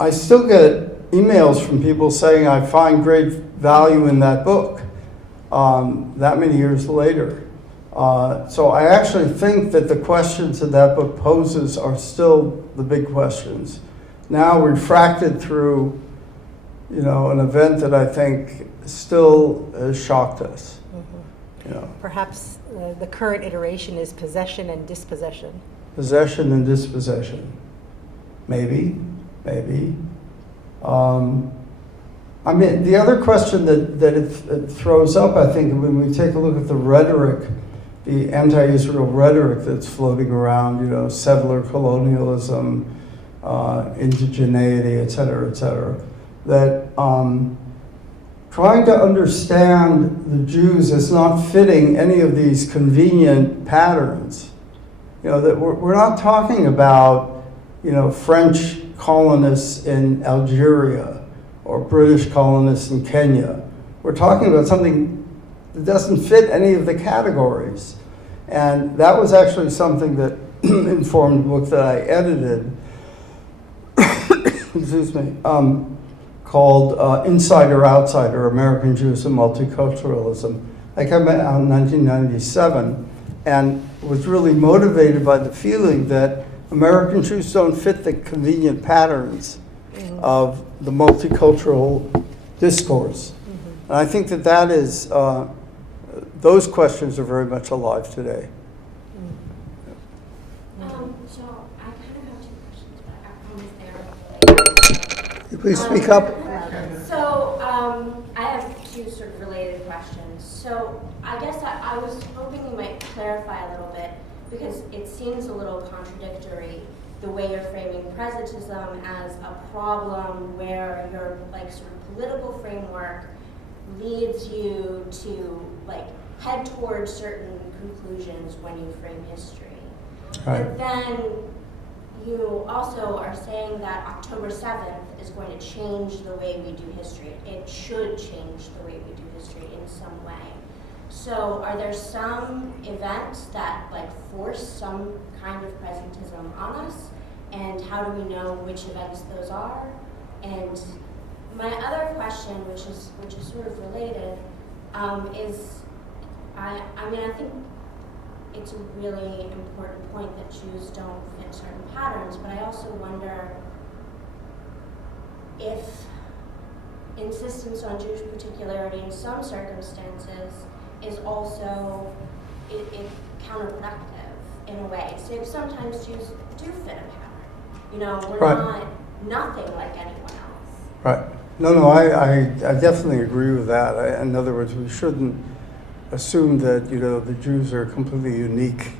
I still get emails from people saying I find great value in that book that many years later. So I actually think that the questions that that book poses are still the big questions, now refracted through, an event that I think still has shocked us. Perhaps the current iteration is possession and dispossession. Possession and dispossession. Maybe. I mean, the other question that it throws up, I think, when we take a look at the rhetoric, the anti-Israel rhetoric that's floating around, settler colonialism, indigeneity, et cetera, that trying to understand the Jews as not fitting any of these convenient patterns. That we're not talking about, French colonists in Algeria or British colonists in Kenya. We're talking about something that doesn't fit any of the categories. And that was actually something that informed the book that I edited, excuse me, called Insider Outsider, American Jews and Multiculturalism. I came out in 1997 and was really motivated by the feeling that American Jews don't fit the convenient patterns of the multicultural discourse. And I think that is, those questions are very much alive today. So I kind of have two questions, but I promise they're related. Please speak up. I have two sort of related questions. So I guess I was hoping you might clarify a little bit, because it seems a little contradictory the way you're framing presentism as a problem where your sort of political framework leads you to head towards certain conclusions when you frame history. Right. But then you also are saying that October 7th is going to change the way we do history. It should change the way we do history in some way. So are there some events that force some kind of presentism on us? And how do we know which events those are? And my other question, which is sort of related, is I think it's a really important point that Jews don't fit certain patterns, but I also wonder if insistence on Jewish particularity in some circumstances is also counterproductive in a way. So sometimes Jews do fit a pattern. We're Right. not nothing like anyone else. Right. No, I definitely agree with that. In other words, we shouldn't assume that the Jews are a completely unique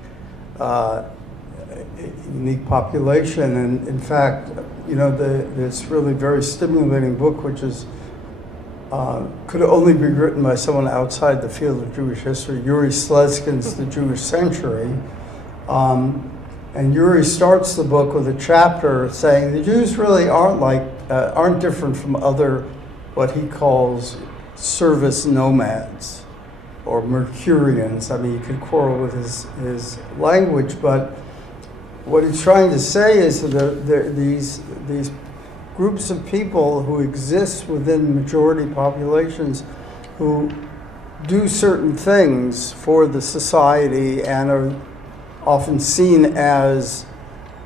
population. And in fact, this really very stimulating book, which is could only be written by someone outside the field of Jewish history, Yuri Slezkin's The Jewish Century. And Yuri starts the book with a chapter saying the Jews really aren't different from other, what he calls service nomads or Mercurians. I mean, you could quarrel with his language, but what he's trying to say is that these groups of people who exist within majority populations who do certain things for the society and are often seen as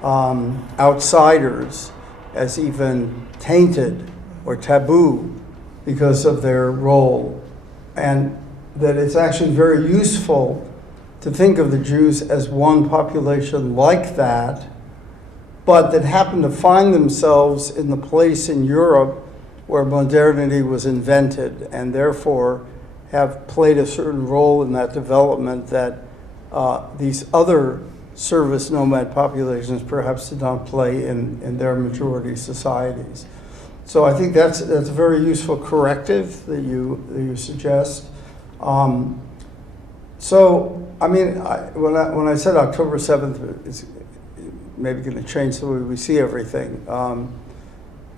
outsiders, as even tainted or taboo because of their role. And that it's actually very useful to think of the Jews as one population like that, but that happen to find themselves in the place in Europe where modernity was invented, and therefore have played a certain role in that development that these other service nomad populations perhaps did not play in their majority societies. So I think that's a very useful corrective that you suggest. So, I mean, when I said October 7th is maybe going to change the way we see everything,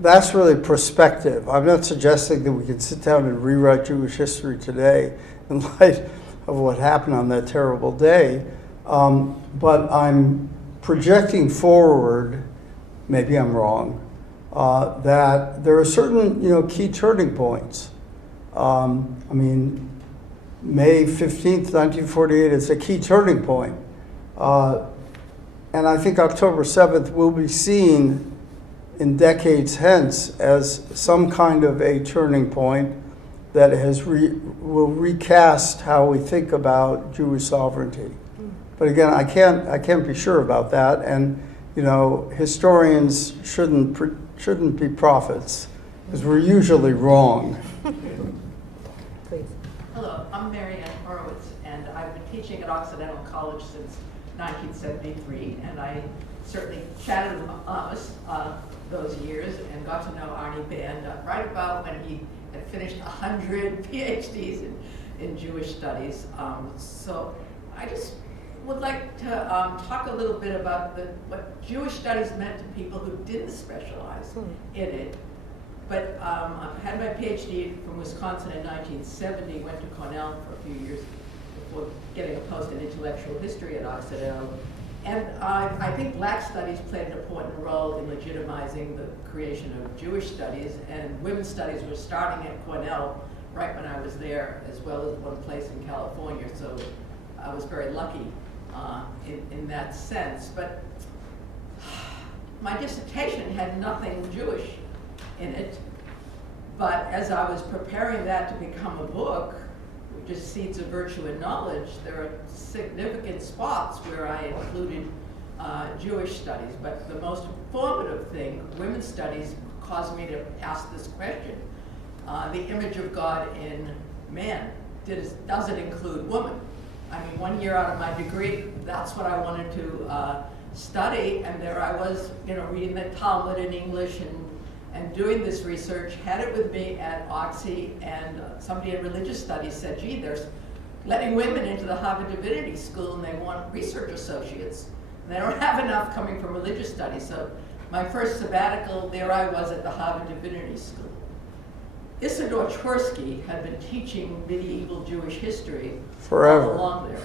that's really perspective. I'm not suggesting that we can sit down and rewrite Jewish history today in light of what happened on that terrible day, but I'm projecting forward, maybe I'm wrong, that there are certain key turning points. I mean, May 15th, 1948 is a key turning point. And I think October 7th will be seen in decades hence as some kind of a turning point that will recast how we think about Jewish sovereignty. But again, I can't be sure about that, and historians shouldn't be prophets because we're usually wrong. Please. Hello, I'm Marianne Horowitz, and I've been teaching at Occidental College since 1973, and I certainly chatted with Amos those years and got to know Arnie Band right about when he had finished 100 PhDs in Jewish studies. So I just would like to talk a little bit about what Jewish studies meant to people who didn't specialize in it. But I had my PhD from Wisconsin in 1970, went to Cornell for a few years before getting a post in intellectual history at Occidental. And I think black studies played an important role in legitimizing the creation of Jewish studies, and women's studies were starting at Cornell right when I was there, as well as one place in California. So I was very lucky in that sense. But my dissertation had nothing Jewish in it. But as I was preparing that to become a book, which is Seeds of Virtue and Knowledge, there are significant spots where I included Jewish studies. But the most formative thing, women's studies, caused me to ask this question. The image of God in man, does it include woman? I mean, 1 year out of my degree, that's what I wanted to study, and there I was, reading the Talmud in English and doing this research, had it with me at Oxy, and somebody in religious studies said, gee, they're letting women into the Harvard Divinity School and they want research associates. And they don't have enough coming from religious studies. So my first sabbatical, there I was at the Harvard Divinity School. Isidore Tversky had been teaching medieval Jewish history Forever. all along there.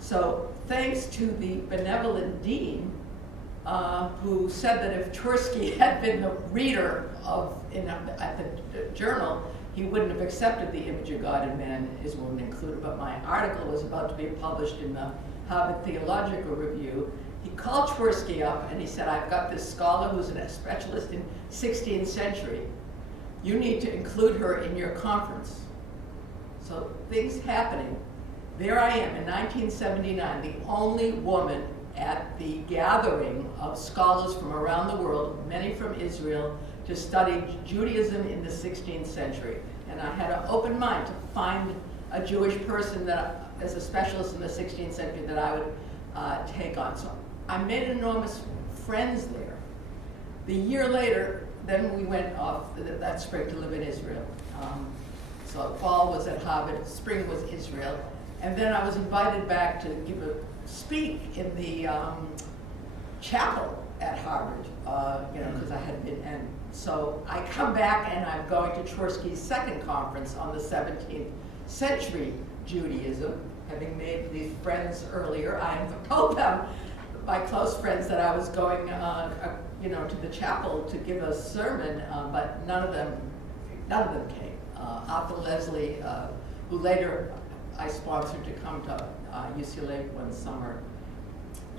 So thanks to the benevolent dean, who said that if Tversky had been the reader at the journal, he wouldn't have accepted the image of God in man is woman included. But my article was about to be published in the Harvard Theological Review. He called Tversky up and he said, I've got this scholar who's a specialist in 16th century. You need to include her in your conference. So things happening. There I am in 1979, the only woman at the gathering of scholars from around the world, many from Israel, to study Judaism in the 16th century. And I had an open mind to find a Jewish person that, as a specialist in the 16th century, that I would take on. So I made enormous friends there. The year later, then we went off that spring to live in Israel. So fall was at Harvard, spring was Israel. And then I was invited back to speak in the chapel at Harvard, because I had been, and so I come back and I'm going to Tversky's second conference on the 17th century Judaism, having made these friends earlier. I have told them my close friends that I was going, to the chapel to give a sermon, but none of them came. Arthur Leslie, who later I sponsored to come to UCLA one summer,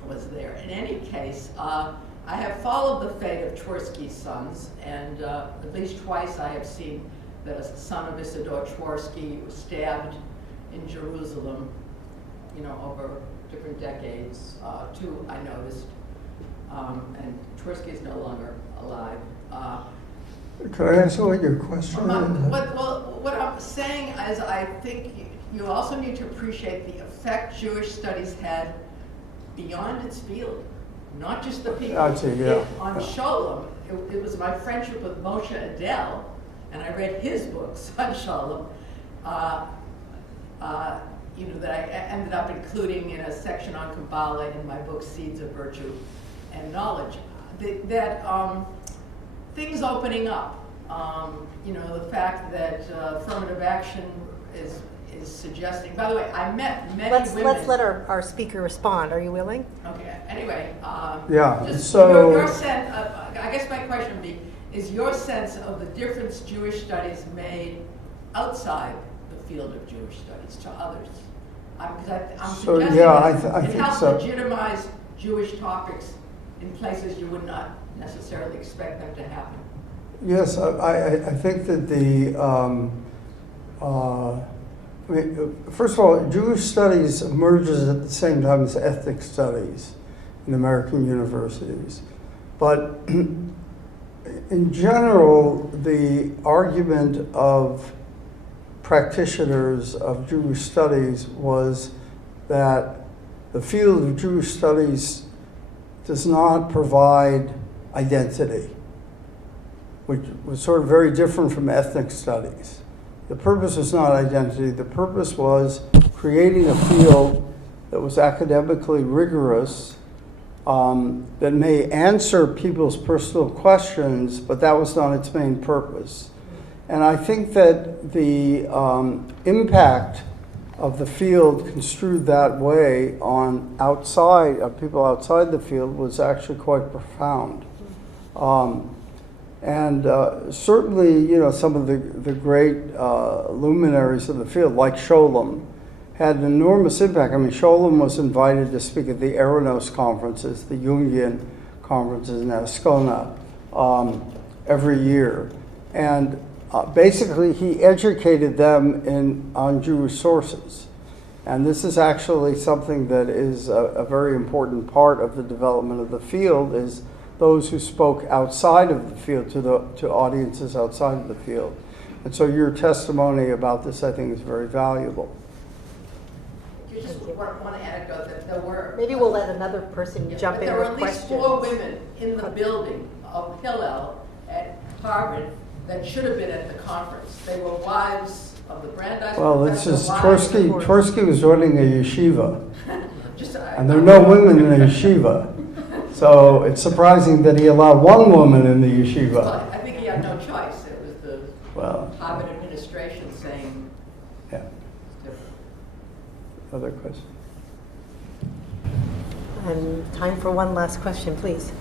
was there. In any case, I have followed the fate of Twersky's sons, and at least twice I have seen the son of Isidore Twersky was stabbed in Jerusalem, over different decades. Two I noticed, and Twersky is no longer alive. Could I answer what your question is? What I'm saying is I think you also need to appreciate the effect Jewish studies had beyond its field, not just the people. I'd say, yeah. On Scholem, it was my friendship with Moshe Adel, and I read his books on Scholem, that I ended up including in a section on Kabbalah in my book, Seeds of Virtue and Knowledge. Things opening up, the fact that affirmative action is suggesting. By the way, I met many women. Let's let our speaker respond. Are you willing? Okay. Anyway, Yeah. just So your sense. I guess my question would be: is your sense of the difference Jewish studies made outside the field of Jewish studies to others? Because I'm So, suggesting yeah, that I it think helps so. legitimize Jewish topics in places you would not necessarily expect them to happen. yes, I think that first of all, Jewish studies emerges at the same time as ethnic studies in American universities. But in general, the argument of practitioners of Jewish studies was that the field of Jewish studies does not provide identity, which was sort of very different from ethnic studies. The purpose was not identity. The purpose was creating a field that was academically rigorous, that may answer people's personal questions, but that was not its main purpose. And I think that the impact of the field construed that way on people outside the field was actually quite profound. Certainly, some of the great luminaries of the field, like Scholem, had an enormous impact. I mean, Scholem was invited to speak at the Eranos conferences, the Jungian conferences in Ascona, every year. And basically, he educated them on Jewish sources. And this is actually something that is a very important part of the development of the field, is those who spoke outside of the field to audiences outside of the field. And so your testimony about this, I think, is very valuable. Just one anecdote that there were. Maybe we'll let another person jump in There were with at least questions. 4 women in the building of Hillel at Harvard that should have been at the conference. They were wives of the Brandeis Well, this professor, is wives of- Twersky was running a yeshiva, Just, and there are no women in the yeshiva. So it's surprising that he allowed one woman in the yeshiva. Well, I think he had no choice. It was the Well, Harvard administration saying yeah. it's different. Other question? And time for one last question, please.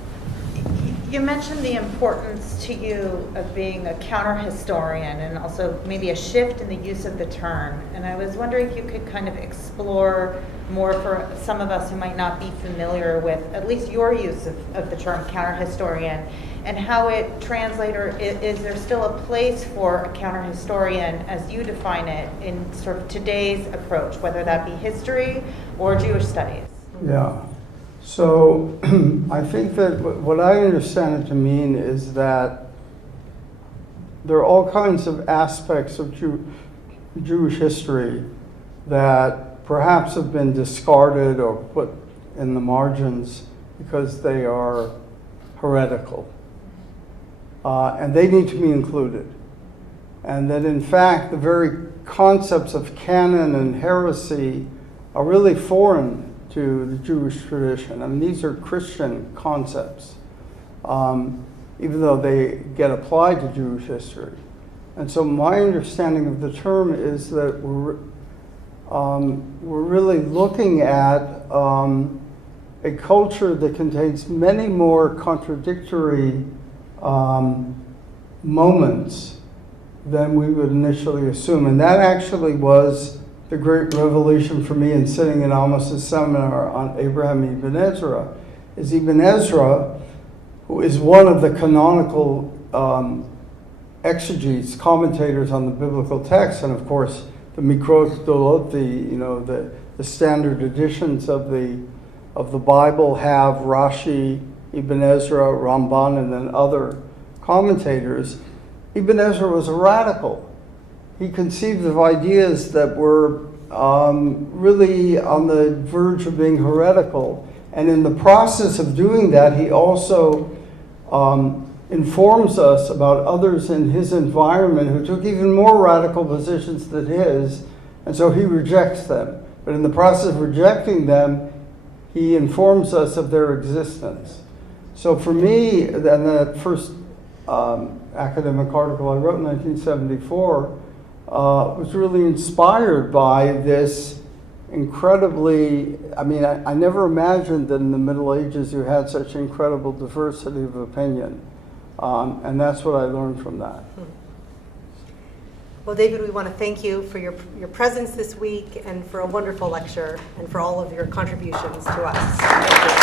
You mentioned the importance to you of being a counter-historian and also maybe a shift in the use of the term. And I was wondering if you could kind of explore more for some of us who might not be familiar with at least your use of the term counter-historian and how it translates, or is there still a place for a counter-historian as you define it in sort of today's approach, whether that be history or Jewish studies? Yeah. So I think that what I understand it to mean is that there are all kinds of aspects of Jewish history that perhaps have been discarded or put in the margins because they are heretical. And they need to be included. And that in fact, the very concepts of canon and heresy are really foreign to the Jewish tradition. I mean, these are Christian concepts, even though they get applied to Jewish history. And so my understanding of the term is that we're really looking at a a culture that contains many more contradictory moments than we would initially assume. And that actually was the great revelation for me in sitting in Amos' seminar on Abraham Ibn Ezra, is Ibn Ezra, who is one of the canonical exegetes, commentators on the biblical text, and of course the Mikrot Gedolot, the standard editions of the Bible have Rashi, Ibn Ezra, Ramban, and then other commentators. Ibn Ezra was a radical. He conceived of ideas that were really on the verge of being heretical. And in the process of doing that, he also informs us about others in his environment who took even more radical positions than his, and so he rejects them. But in the process of rejecting them, he informs us of their existence. So for me, and that first academic article I wrote in 1974 was really inspired by this incredibly, I never imagined that in the Middle Ages you had such incredible diversity of opinion. And that's what I learned from that. Well, David, we want to thank you for your presence this week and for a wonderful lecture and for all of your contributions to us. Thank you.